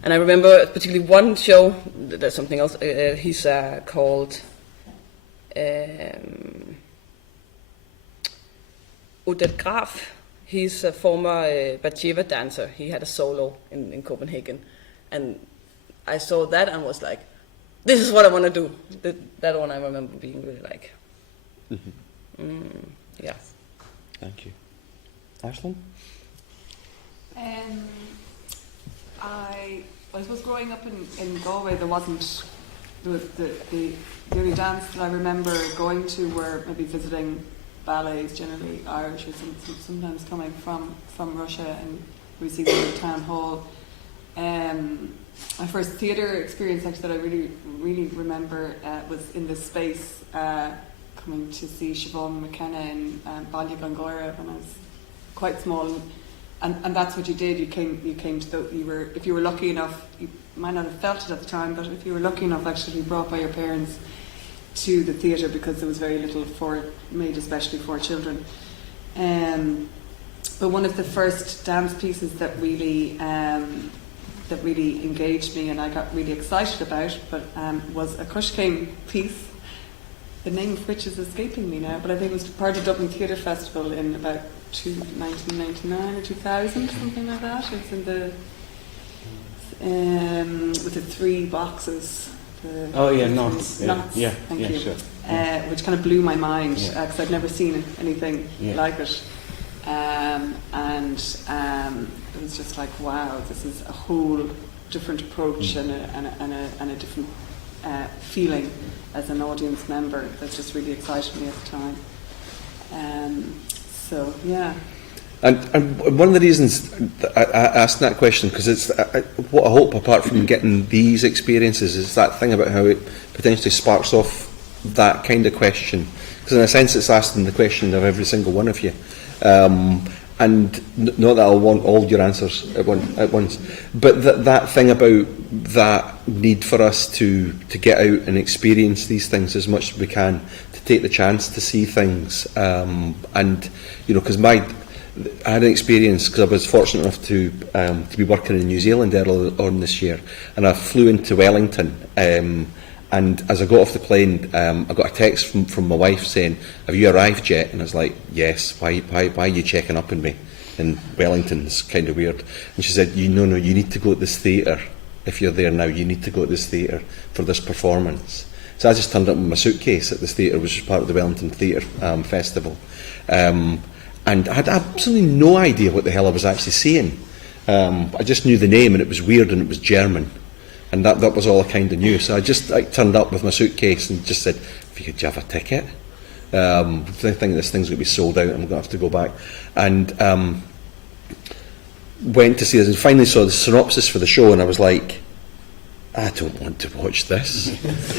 And I remember particularly one show, there's something else, he's called Odette Graf. He's a former Batsheva dancer. He had a solo in Copenhagen. And I saw that and was like, this is what I want to do. That one I remember being really like, yeah. Thank you. Carlslund? I suppose growing up in Galway, there wasn't the only dance that I remember going to were maybe visiting ballets, generally Irish, or sometimes coming from Russia, and we see them in the town hall. My first theatre experience, actually, that I really remember was in this space, coming to see Siobhan McKenna in Bolger when I was quite small. And that's what you did. You came to if you were lucky enough, you might not have felt it at the time, but if you were lucky enough, actually, to be brought by your parents to the theatre, because there was very little made especially for children. But one of the first dance pieces that really engaged me and I got really excited about, was a CoisCéim piece, the name of which is escaping me now, but I think it was part of Dublin Theatre Festival in about 1999 or 2000, something like that. It's in the with the 3 boxes. Knots. Yeah, thank you. Sure. Which kind of blew my mind, because I'd never seen anything like it. And it was just like, wow, this is a whole different approach and a different feeling as an audience member that just really excited me at the time. So, yeah. And one of the reasons that I asked that question, because it's what I hope, apart from getting these experiences, is that thing about how it potentially sparks off that kind of question. Because in a sense, it's asking the question of every single one of you. And not that I'll want all your answers at once, but that thing about that need for us to get out and experience these things as much as we can, to take the chance to see things, and because I had an experience, because I was fortunate enough to be working in New Zealand earlier on this year, and I flew into Wellington. And as I got off the plane, I got a text from my wife saying, "Have you arrived yet?" And I was like, "Yes. Why are you checking up on me in Wellington? It's kind of weird." And she said, "No, you need to go to this theatre. If you're there now, you need to go to this theatre for this performance." So I just turned up with my suitcase at this theatre, which was part of the Wellington Theatre Festival. And I had absolutely no idea what the hell I was actually seeing. I just knew the name, and it was weird, and it was German. And that was all I kind of knew. So I just turned up with my suitcase and just said, "Do you have a ticket? I think this thing's going to be sold out. I'm going to have to go back." And went to see this and finally saw the synopsis for the show, and I was like, "I don't want to watch this.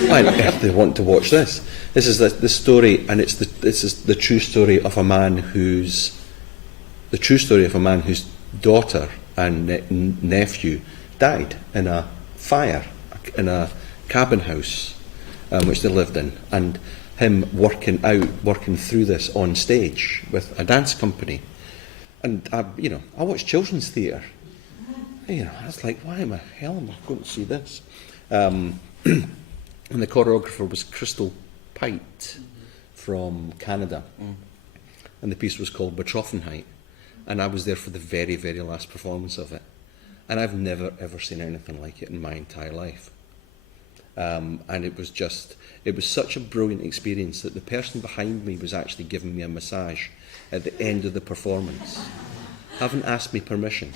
Why on earth do I want to watch this? This is the story, and this is the true story of a man whose daughter and nephew died in a fire in a cabin house which they lived in, and him working through this on stage with a dance company. And I watched children's theatre. I was like, why the hell am I going to see this? And the choreographer was Crystal Pite from Canada, and the piece was called Betroffenheit, and I was there for the very, very last performance of it. And I've never, ever seen anything like it in my entire life. And it was such a brilliant experience that the person behind me was actually giving me a massage at the end of the performance. Haven't asked me permission.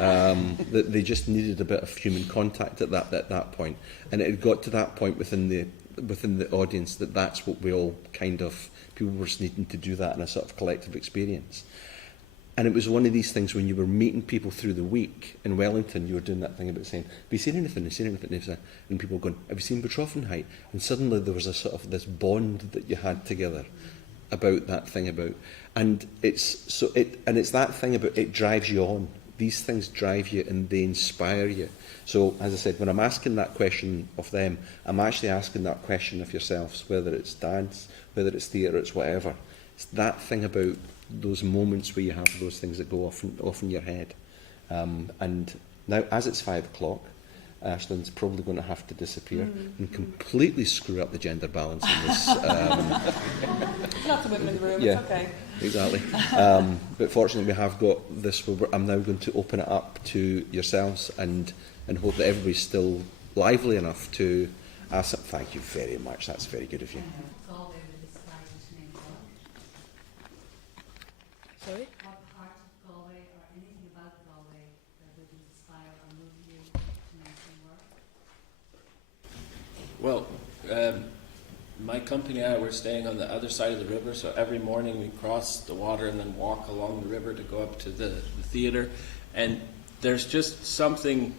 They just needed a bit of human contact at that point. And it had got to that point within the audience that that's what we all people were just needing to do that in a sort of collective experience. And it was one of these things when you were meeting people through the week in Wellington, you were doing that thing about saying, have you seen anything? Have you seen anything? And people were going, have you seen Betroffenheit? And suddenly there was a sort of this bond that you had together about that thing about. And it's that thing about it drives you on. These things drive you and they inspire you. So, as I said, when I'm asking that question of them, I'm actually asking that question of yourselves, whether it's dance, whether it's theatre, it's whatever. It's that thing about those moments where you have those things that go off in your head. And now, as it's 5 o'clock, Ashlyn's probably going to have to disappear and completely screw up the gender balance in this. Lots of women in the room, yeah, it's okay. Exactly. But fortunately, we have got this. I'm now going to open it up to yourselves and hope that everybody's still lively enough to ask. Thank you very much. That's very good of you. Sorry? What part of Galway or anything about Galway that would inspire or move you to make some work? Well, my company and I were staying on the other side of the river, so every morning we cross the water and then walk along the river to go up to the theatre. And there's just something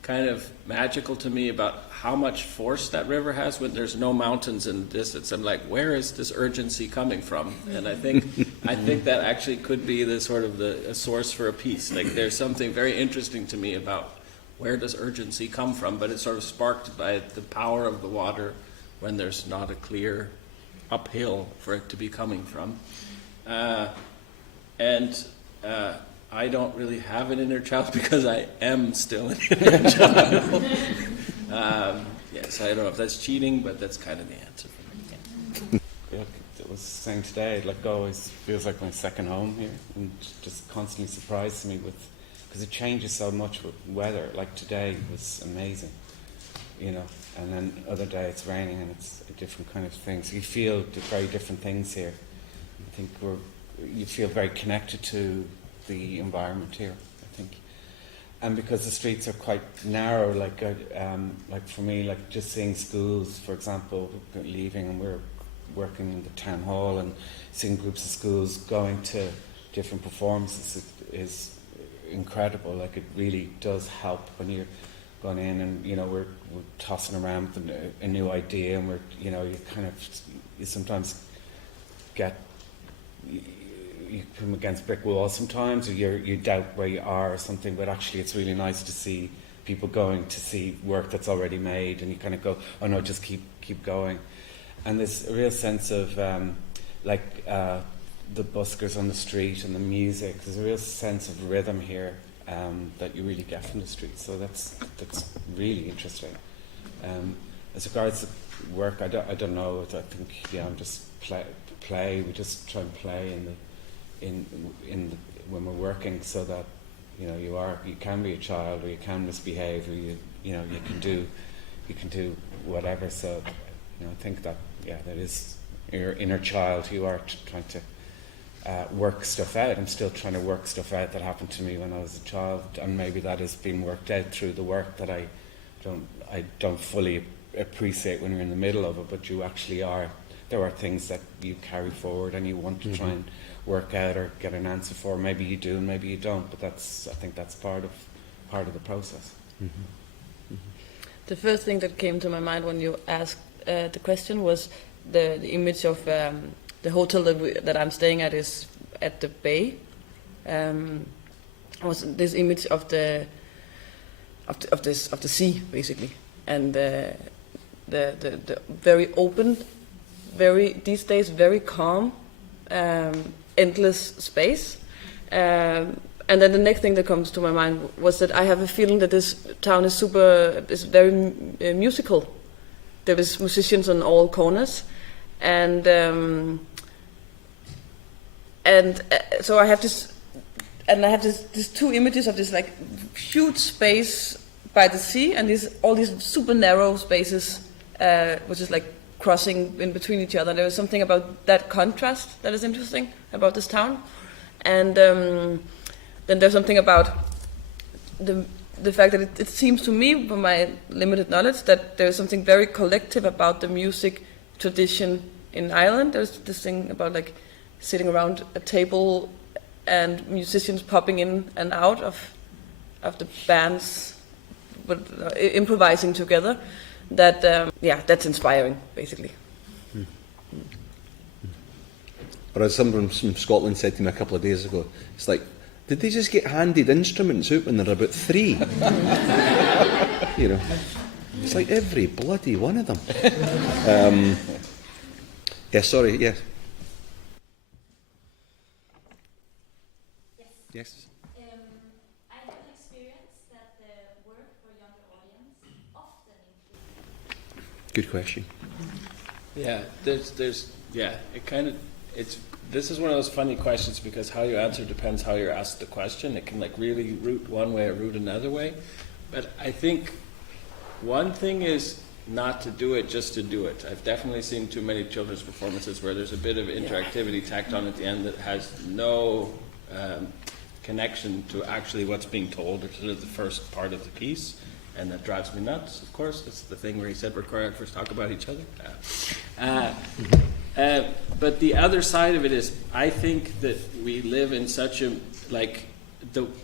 kind of magical to me about how much force that river has when there's no mountains in the distance. I'm like, where is this urgency coming from? And I think that actually could be the sort of a source for a piece. Like, there's something very interesting to me about where does urgency come from, but it's sort of sparked by the power of the water when there's not a clear uphill for it to be coming from. I don't really have an inner child because I am still an inner child. Yes, I don't know if that's cheating, but that's kind of the answer for me. Yeah, I was saying today, like, always feels like my second home here, and just constantly surprises me because it changes so much with weather. Like today was amazing, you know, and then other day it's raining and it's a different kind of thing. So you feel very different things here. I think you feel very connected to the environment here, I think. And because the streets are quite narrow, like for me, like just seeing schools, for example, leaving, and we're working in the town hall and seeing groups of schools going to different performances is incredible. Like, it really does help when you're going in and, you know, we're tossing around with a new idea, and you sometimes get, you come against brick walls sometimes, or you doubt where you are or something, but actually it's really nice to see people going to see work that's already made, and you kind of go, oh no, just keep going. And there's a real sense of the buskers on the street and the music. There's a real sense of rhythm here that you really get from the street. So that's really interesting. As regards to work, I don't know. I think I'm just play. We just try and play when we're working, so that you can be a child, or you can misbehave, or you can do whatever. So I think that that is your inner child. You are trying to work stuff out. I'm still trying to work stuff out that happened to me when I was a child, and maybe that has been worked out through the work that I don't fully appreciate when you're in the middle of it. But you actually are. There are things that you carry forward and you want to try and work out or get an answer for. Maybe you do, maybe you don't. But I think that's part of the process. Mm-hmm. The first thing that came to my mind when you asked the question was the image of the hotel that I'm staying at is at the bay. Was this image of the sea, basically, and the very open, these days very calm, endless space. And then the next thing that comes to my mind was that I have a feeling that this town is very musical. There is musicians on all corners, and so I have this, and I have these two images of this like huge space by the sea, and all these super narrow spaces, which is like crossing in between each other. There is something about that contrast that is interesting about this town, and then there's something about the fact that it seems to me, from my limited knowledge, that there's something very collective about the music tradition in Ireland. There's this thing about like sitting around a table and musicians popping in and out of the bands, but improvising together. That that's inspiring, basically. Or as someone from Scotland said to me a couple of days ago, it's like, did they just get handed instruments out when they're about 3? You know, it's like every bloody one of them. Yeah, sorry, yes. Yes. I have an experience that the work for younger audience often includes. Good question. Yeah, this is one of those funny questions because how you answer depends how you're asked the question. It can like really root one way or root another way. But I think one thing is not to do it just to do it. I've definitely seen too many children's performances where there's a bit of interactivity tacked on at the end that has no connection to actually what's being told or to the first part of the piece. And that drives me nuts, of course. It's the thing where he said we're choreographers talk about each other. But the other side of it is, I think that we live in such a,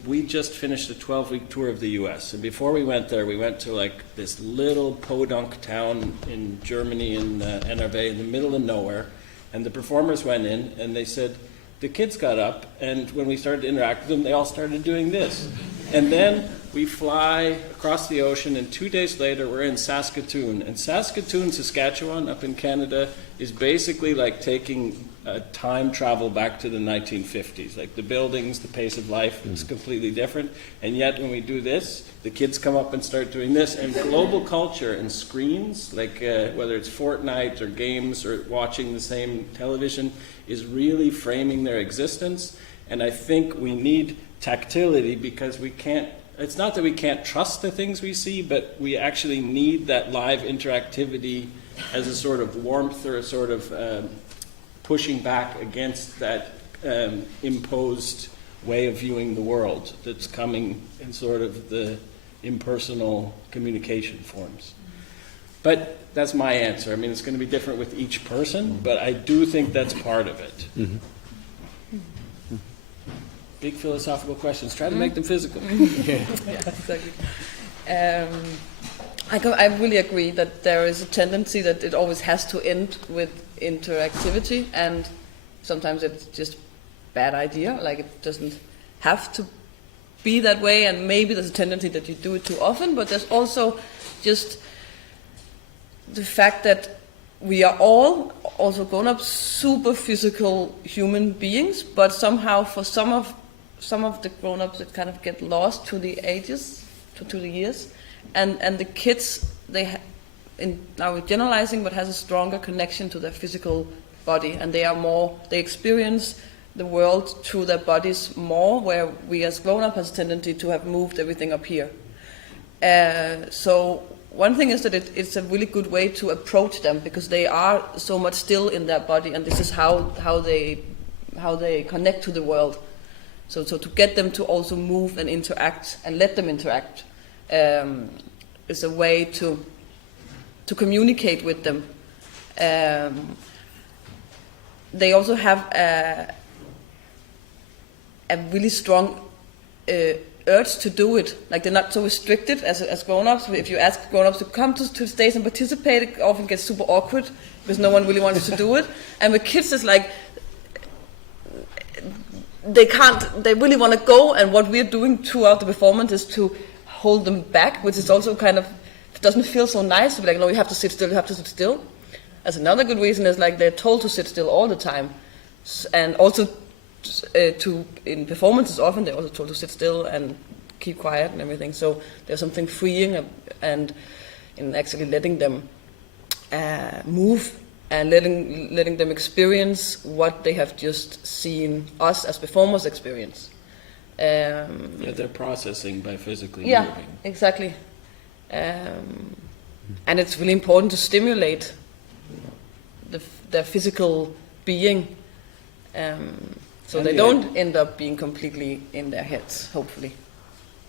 we just finished a 12-week tour of the US. And before we went there, we went to like this little podunk town in Germany in NRV in the middle of nowhere. And the performers went in and they said, the kids got up, and when we started to interact with them, they all started doing this. And then we fly across the ocean, and 2 days later, we're in Saskatoon. And Saskatoon, Saskatchewan, up in Canada, is basically like taking time travel back to the 1950s. Like the buildings, the pace of life is completely different. And yet, when we do this, the kids come up and start doing this. And global culture and screens, like whether it's Fortnite or games or watching the same television, is really framing their existence. And I think we need tactility because we can't, it's not that we can't trust the things we see, but we actually need that live interactivity as a sort of warmth or a sort of pushing back against that imposed way of viewing the world that's coming in sort of the impersonal communication forms. But that's my answer. I mean, it's going to be different with each person, but I do think that's part of it. Mm-hmm. Big philosophical questions. Try to make them physical. Yeah, exactly. I really agree that there is a tendency that it always has to end with interactivity, and sometimes it's just a bad idea. Like it doesn't have to be that way, and maybe there's a tendency that you do it too often, but there's also just the fact that we are all, also grown-up, super physical human beings, but somehow for some of the grown-ups it kind of get lost to the ages, to the years, and the kids, now we're generalizing, but has a stronger connection to their physical body, and they experience the world through their bodies more, where we as grown-up has a tendency to have moved everything up here. So one thing is that it's a really good way to approach them, because they are so much still in their body, and this is how they connect to the world. So to get them to also move and interact, and let them interact, is a way to communicate with them. They also have a really strong urge to do it. Like they're not so restricted as grown-ups. If you ask grown-ups to come to the stage and participate, it often gets super awkward because no one really wants to do it. And with kids, it's like they really want to go, and what we're doing throughout the performance is to hold them back, which is also kind of, it doesn't feel so nice to be like, no, you have to sit still, you have to sit still. As another good reason is like they're told to sit still all the time, and also in performances often they're also told to sit still and keep quiet and everything. So there's something freeing and in actually letting them move and letting them experience what they have just seen us as performers experience. Yeah, they're processing by physically moving. Exactly. And it's really important to stimulate their physical being, so and they don't end up being completely in their heads, hopefully.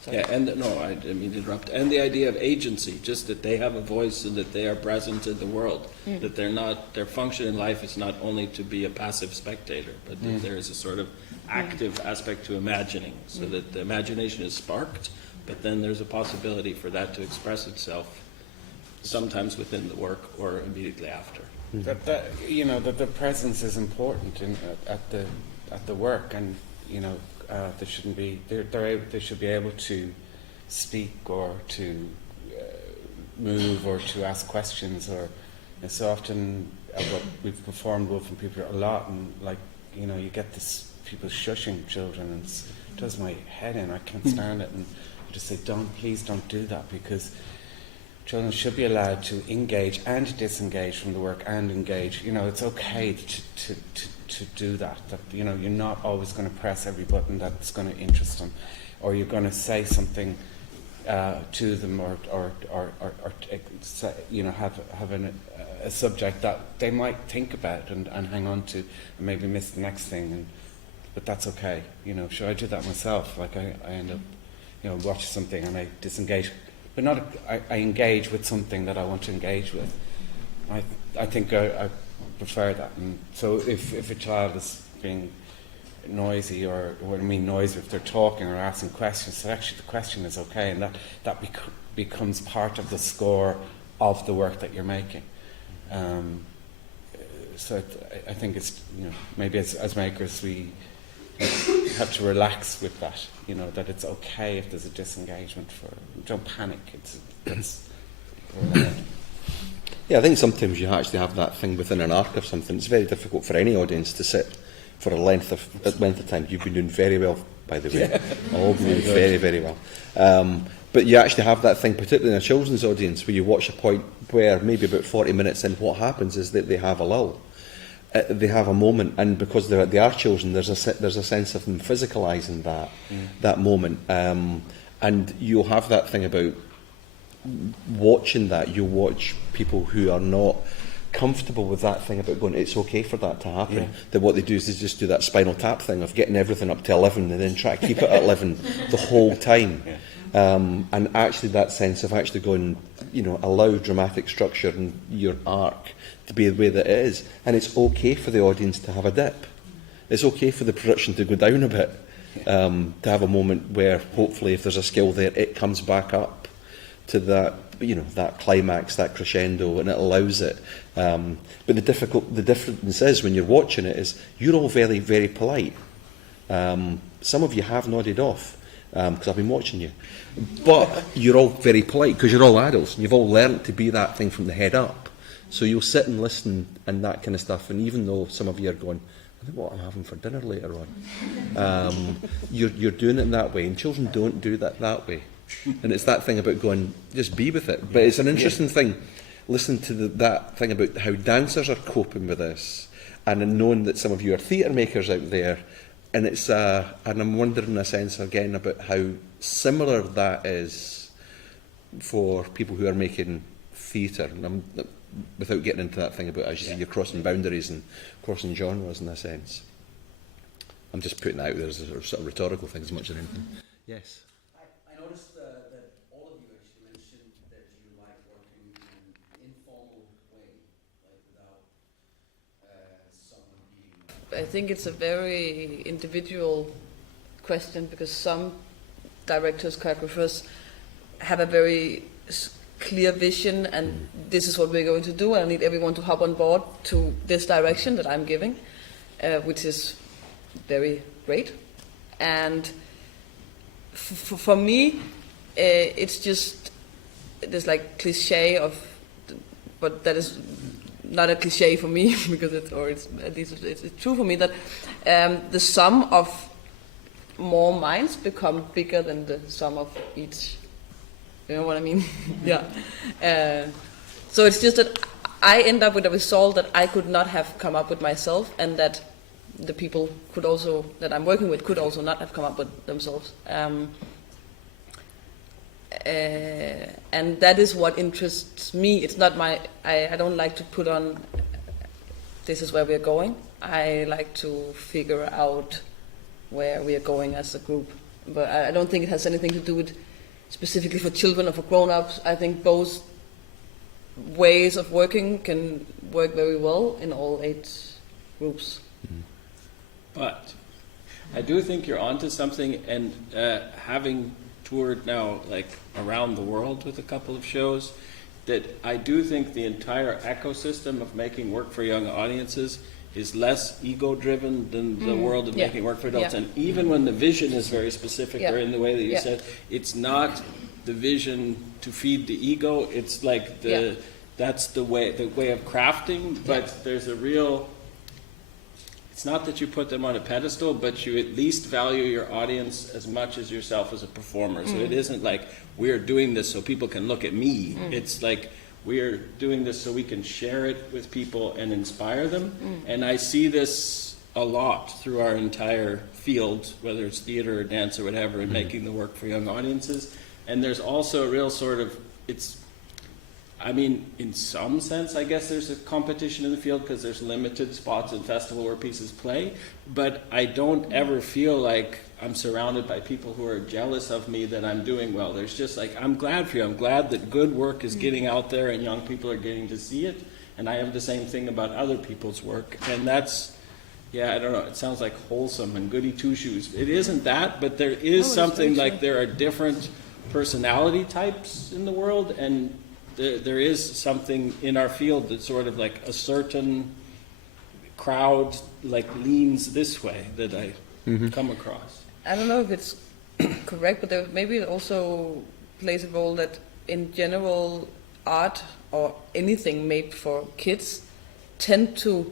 Sorry. Yeah, and no, I didn't mean to interrupt. And the idea of agency, just that they have a voice and that they are present in the world, that they're not, their function in life is not only to be a passive spectator, but that there is a sort of active aspect to imagining, so that the imagination is sparked, but then there's a possibility for that to express itself sometimes within the work or immediately after. That you know, that the presence is important at the work, and you know, they shouldn't be they should be able to speak or to move or to ask questions, or and so often what we've performed Wolf and People a lot, and like, you know, you get this people shushing children, and it does my head in. I can't stand it, and I just say, please don't do that, because children should be allowed to engage and disengage from the work and engage. You know, it's okay to do that. That, you know, you're not always going to press every button that's going to interest them, or you're going to say something to them, or say, you know, have a subject that they might think about and hang on to, and maybe miss the next thing. But that's okay. You know, sure, I do that myself. Like I end up, you know, watch something and I disengage. But not, I engage with something that I want to engage with. I think I prefer that. And so if a child is being noisy, or what I mean noisy, if they're talking or asking questions, so actually the question is okay, and that becomes part of the score of the work that you're making. So I think it's, you know, maybe as makers we have to relax with that, you know, that it's okay if there's a disengagement. Don't panic. Yeah, I think sometimes you actually have that thing within an arc of something. It's very difficult for any audience to sit for a length of time. You've been doing very well, by the way. All been doing very, very well. But you actually have that thing, particularly in a children's audience, where you watch a point where maybe about 40 minutes in, what happens is that they have a lull. They have a moment, and because they are children, there's a sense of them physicalising that moment, and you'll have that thing about watching that. You'll watch people who are not comfortable with that thing about going, it's okay for that to happen. Yeah. That what they do is they just do that Spinal Tap thing of getting everything up to 11 and then try to keep it at 11 the whole time. Yeah. And actually that sense of actually going, you know, allow dramatic structure in your arc to be the way that it is. And it's okay for the audience to have a dip. It's okay for the production to go down a bit, to have a moment where hopefully if there's a skill there, it comes back up to that, you know, that climax, that crescendo, and it allows it. But the difference is when you're watching it is you're all very, very polite. Some of you have nodded off because I've been watching you. But you're all very polite because you're all adults and you've all learnt to be that thing from the head up. So you'll sit and listen and that kind of stuff, and even though some of you are going, I think what I'm having for dinner later on, you're doing it in that way, and children don't do that way. And it's that thing about going, just be with it. But it's an interesting thing, listening to that thing about how dancers are coping with this, and knowing that some of you are theatre makers out there, and it's and I'm wondering in a sense again about how similar that is for people who are making theatre. And without getting into that thing about, as you say, you're crossing boundaries and crossing genres in a sense. I'm just putting that out there as a sort of rhetorical thing as much as anything. Yes. I noticed that all of you actually mentioned that you like working in an informal way, like without someone being... I think it's a very individual question, because some directors, choreographers have a very clear vision, and this is what we're going to do, and I need everyone to hop on board to this direction that I'm giving, which is very great. And for me, it's just this like cliche of, but that is not a cliche for me because it's at least it's true for me that the sum of more minds become bigger than the sum of each. You know what I mean? Yeah. So it's just that I end up with a result that I could not have come up with myself, and that the people could also, that I'm working with, could also not have come up with themselves. And that is what interests me. It's not I don't like to put on, this is where we're going. I like to figure out where we are going as a group. but I don't think it has anything to do with specifically for children or for grown-ups. I think both ways of working can work very well in all age groups. But I do think you're onto something, and having toured now like around the world with a couple of shows, that I do think the entire ecosystem of making work for young audiences is less ego-driven than the world of making work for adults. Yeah. And even when the vision is very specific, or in the way that you said, it's not the vision to feed the ego. It's like that's the way of crafting. But there's a real. It's not that you put them on a pedestal, but you at least value your audience as much as yourself as a performer. So it isn't like we're doing this so people can look at me. It's like we're doing this so we can share it with people and inspire them. And I see this a lot through our entire field, whether it's theater or dance or whatever, in making the work for young audiences. And there's also a real sort of, I mean, in some sense, I guess there's a competition in the field because there's limited spots in festival where pieces play, but I don't ever feel like I'm surrounded by people who are jealous of me that I'm doing well. There's just like, I'm glad for you. I'm glad that good work is getting out there and young people are getting to see it, and I have the same thing about other people's work, and that's, I don't know, it sounds like wholesome and goody two-shoes. It isn't that, but there is something like there are different personality types in the world, and there is something in our field that's sort of like a certain crowd like leans this way that I come across. I don't know if it's correct, but maybe it also plays a role that in general art or anything made for kids tend to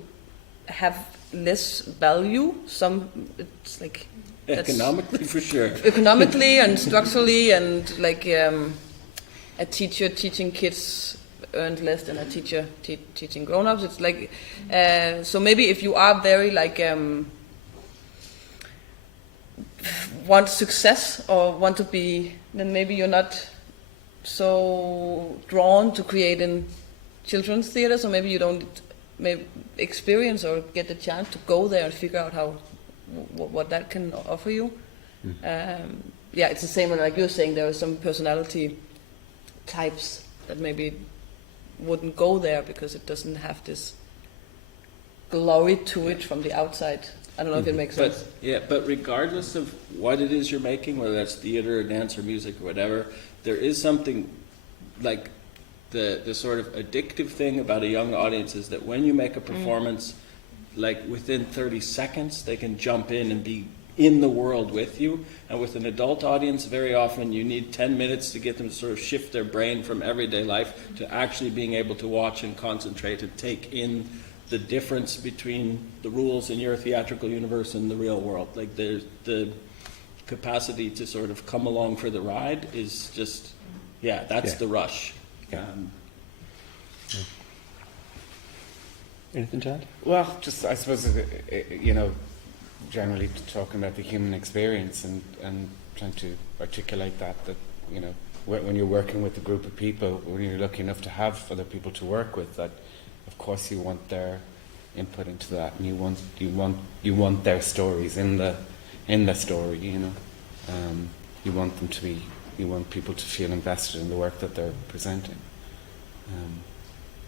have less value. It's like economically for sure. Economically and structurally, and like a teacher teaching kids earned less than a teacher teaching grown-ups. It's like so maybe if you are very like want success or want to be, then maybe you're not so drawn to create in children's theater, so maybe you don't experience or get the chance to go there and figure out how what that can offer you. It's the same like you're saying, there are some personality types that maybe wouldn't go there because it doesn't have this glory to it from the outside. I don't know if it makes sense. But regardless of what it is you're making, whether that's theater or dance or music or whatever, there is something like the sort of addictive thing about a young audience is that when you make a performance, like within 30 seconds, they can jump in and be in the world with you. And with an adult audience, very often you need 10 minutes to get them to sort of shift their brain from everyday life to actually being able to watch and concentrate and take in the difference between the rules in your theatrical universe and the real world. Like there's the capacity to sort of come along for the ride is just, that's the rush. Anything to add? Well, just I suppose, generally talking about the human experience and trying to articulate that when you're working with a group of people, when you're lucky enough to have other people to work with, that of course you want their input into that, and you want their stories in the story. You want them to be, you want people to feel invested in the work that they're presenting.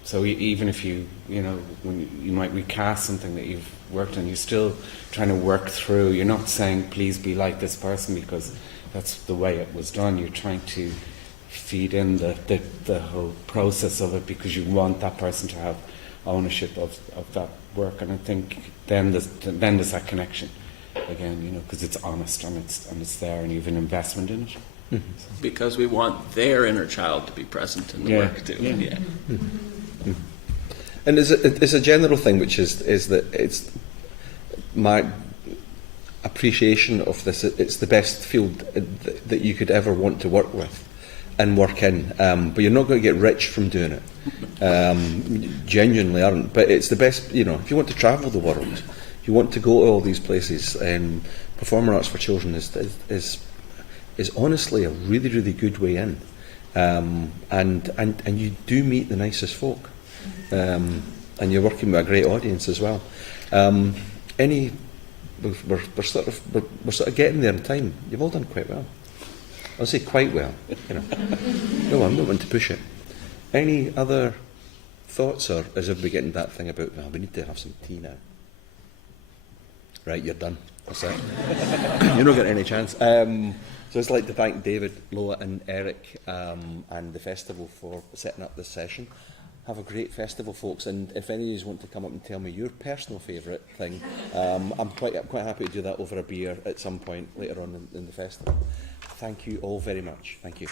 So even if when you might recast something that you've worked on, you're still trying to work through. You're not saying please be like this person because that's the way it was done. You're trying to feed in the whole process of it because you want that person to have ownership of that work. And I think then there's that connection again, because it's honest and it's there, and you have an investment in it. Because we want their inner child to be present in the work too. And it's a general thing, which is that it's my appreciation of this. It's the best field that you could ever want to work with and work in. But you're not going to get rich from doing it. Genuinely aren't. But it's the best. If you want to travel the world, you want to go to all these places. Performing arts for children is honestly a really, really good way in. And you do meet the nicest folk. And you're working with a great audience as well. Any we're sort of getting there in time. You've all done quite well. I'll say quite well. You know. No, I'm not one to push it. Any other thoughts, or is everybody getting that thing about, well, we need to have some tea now? Right, you're done. That's it. You're not getting any chance. So I'd like to thank David, Loa and Erik and the festival for setting up this session. Have a great festival, folks, and if any of you want to come up and tell me your personal favourite thing, I'm quite happy to do that over a beer at some point later on in the festival. Thank you all very much. Thank you.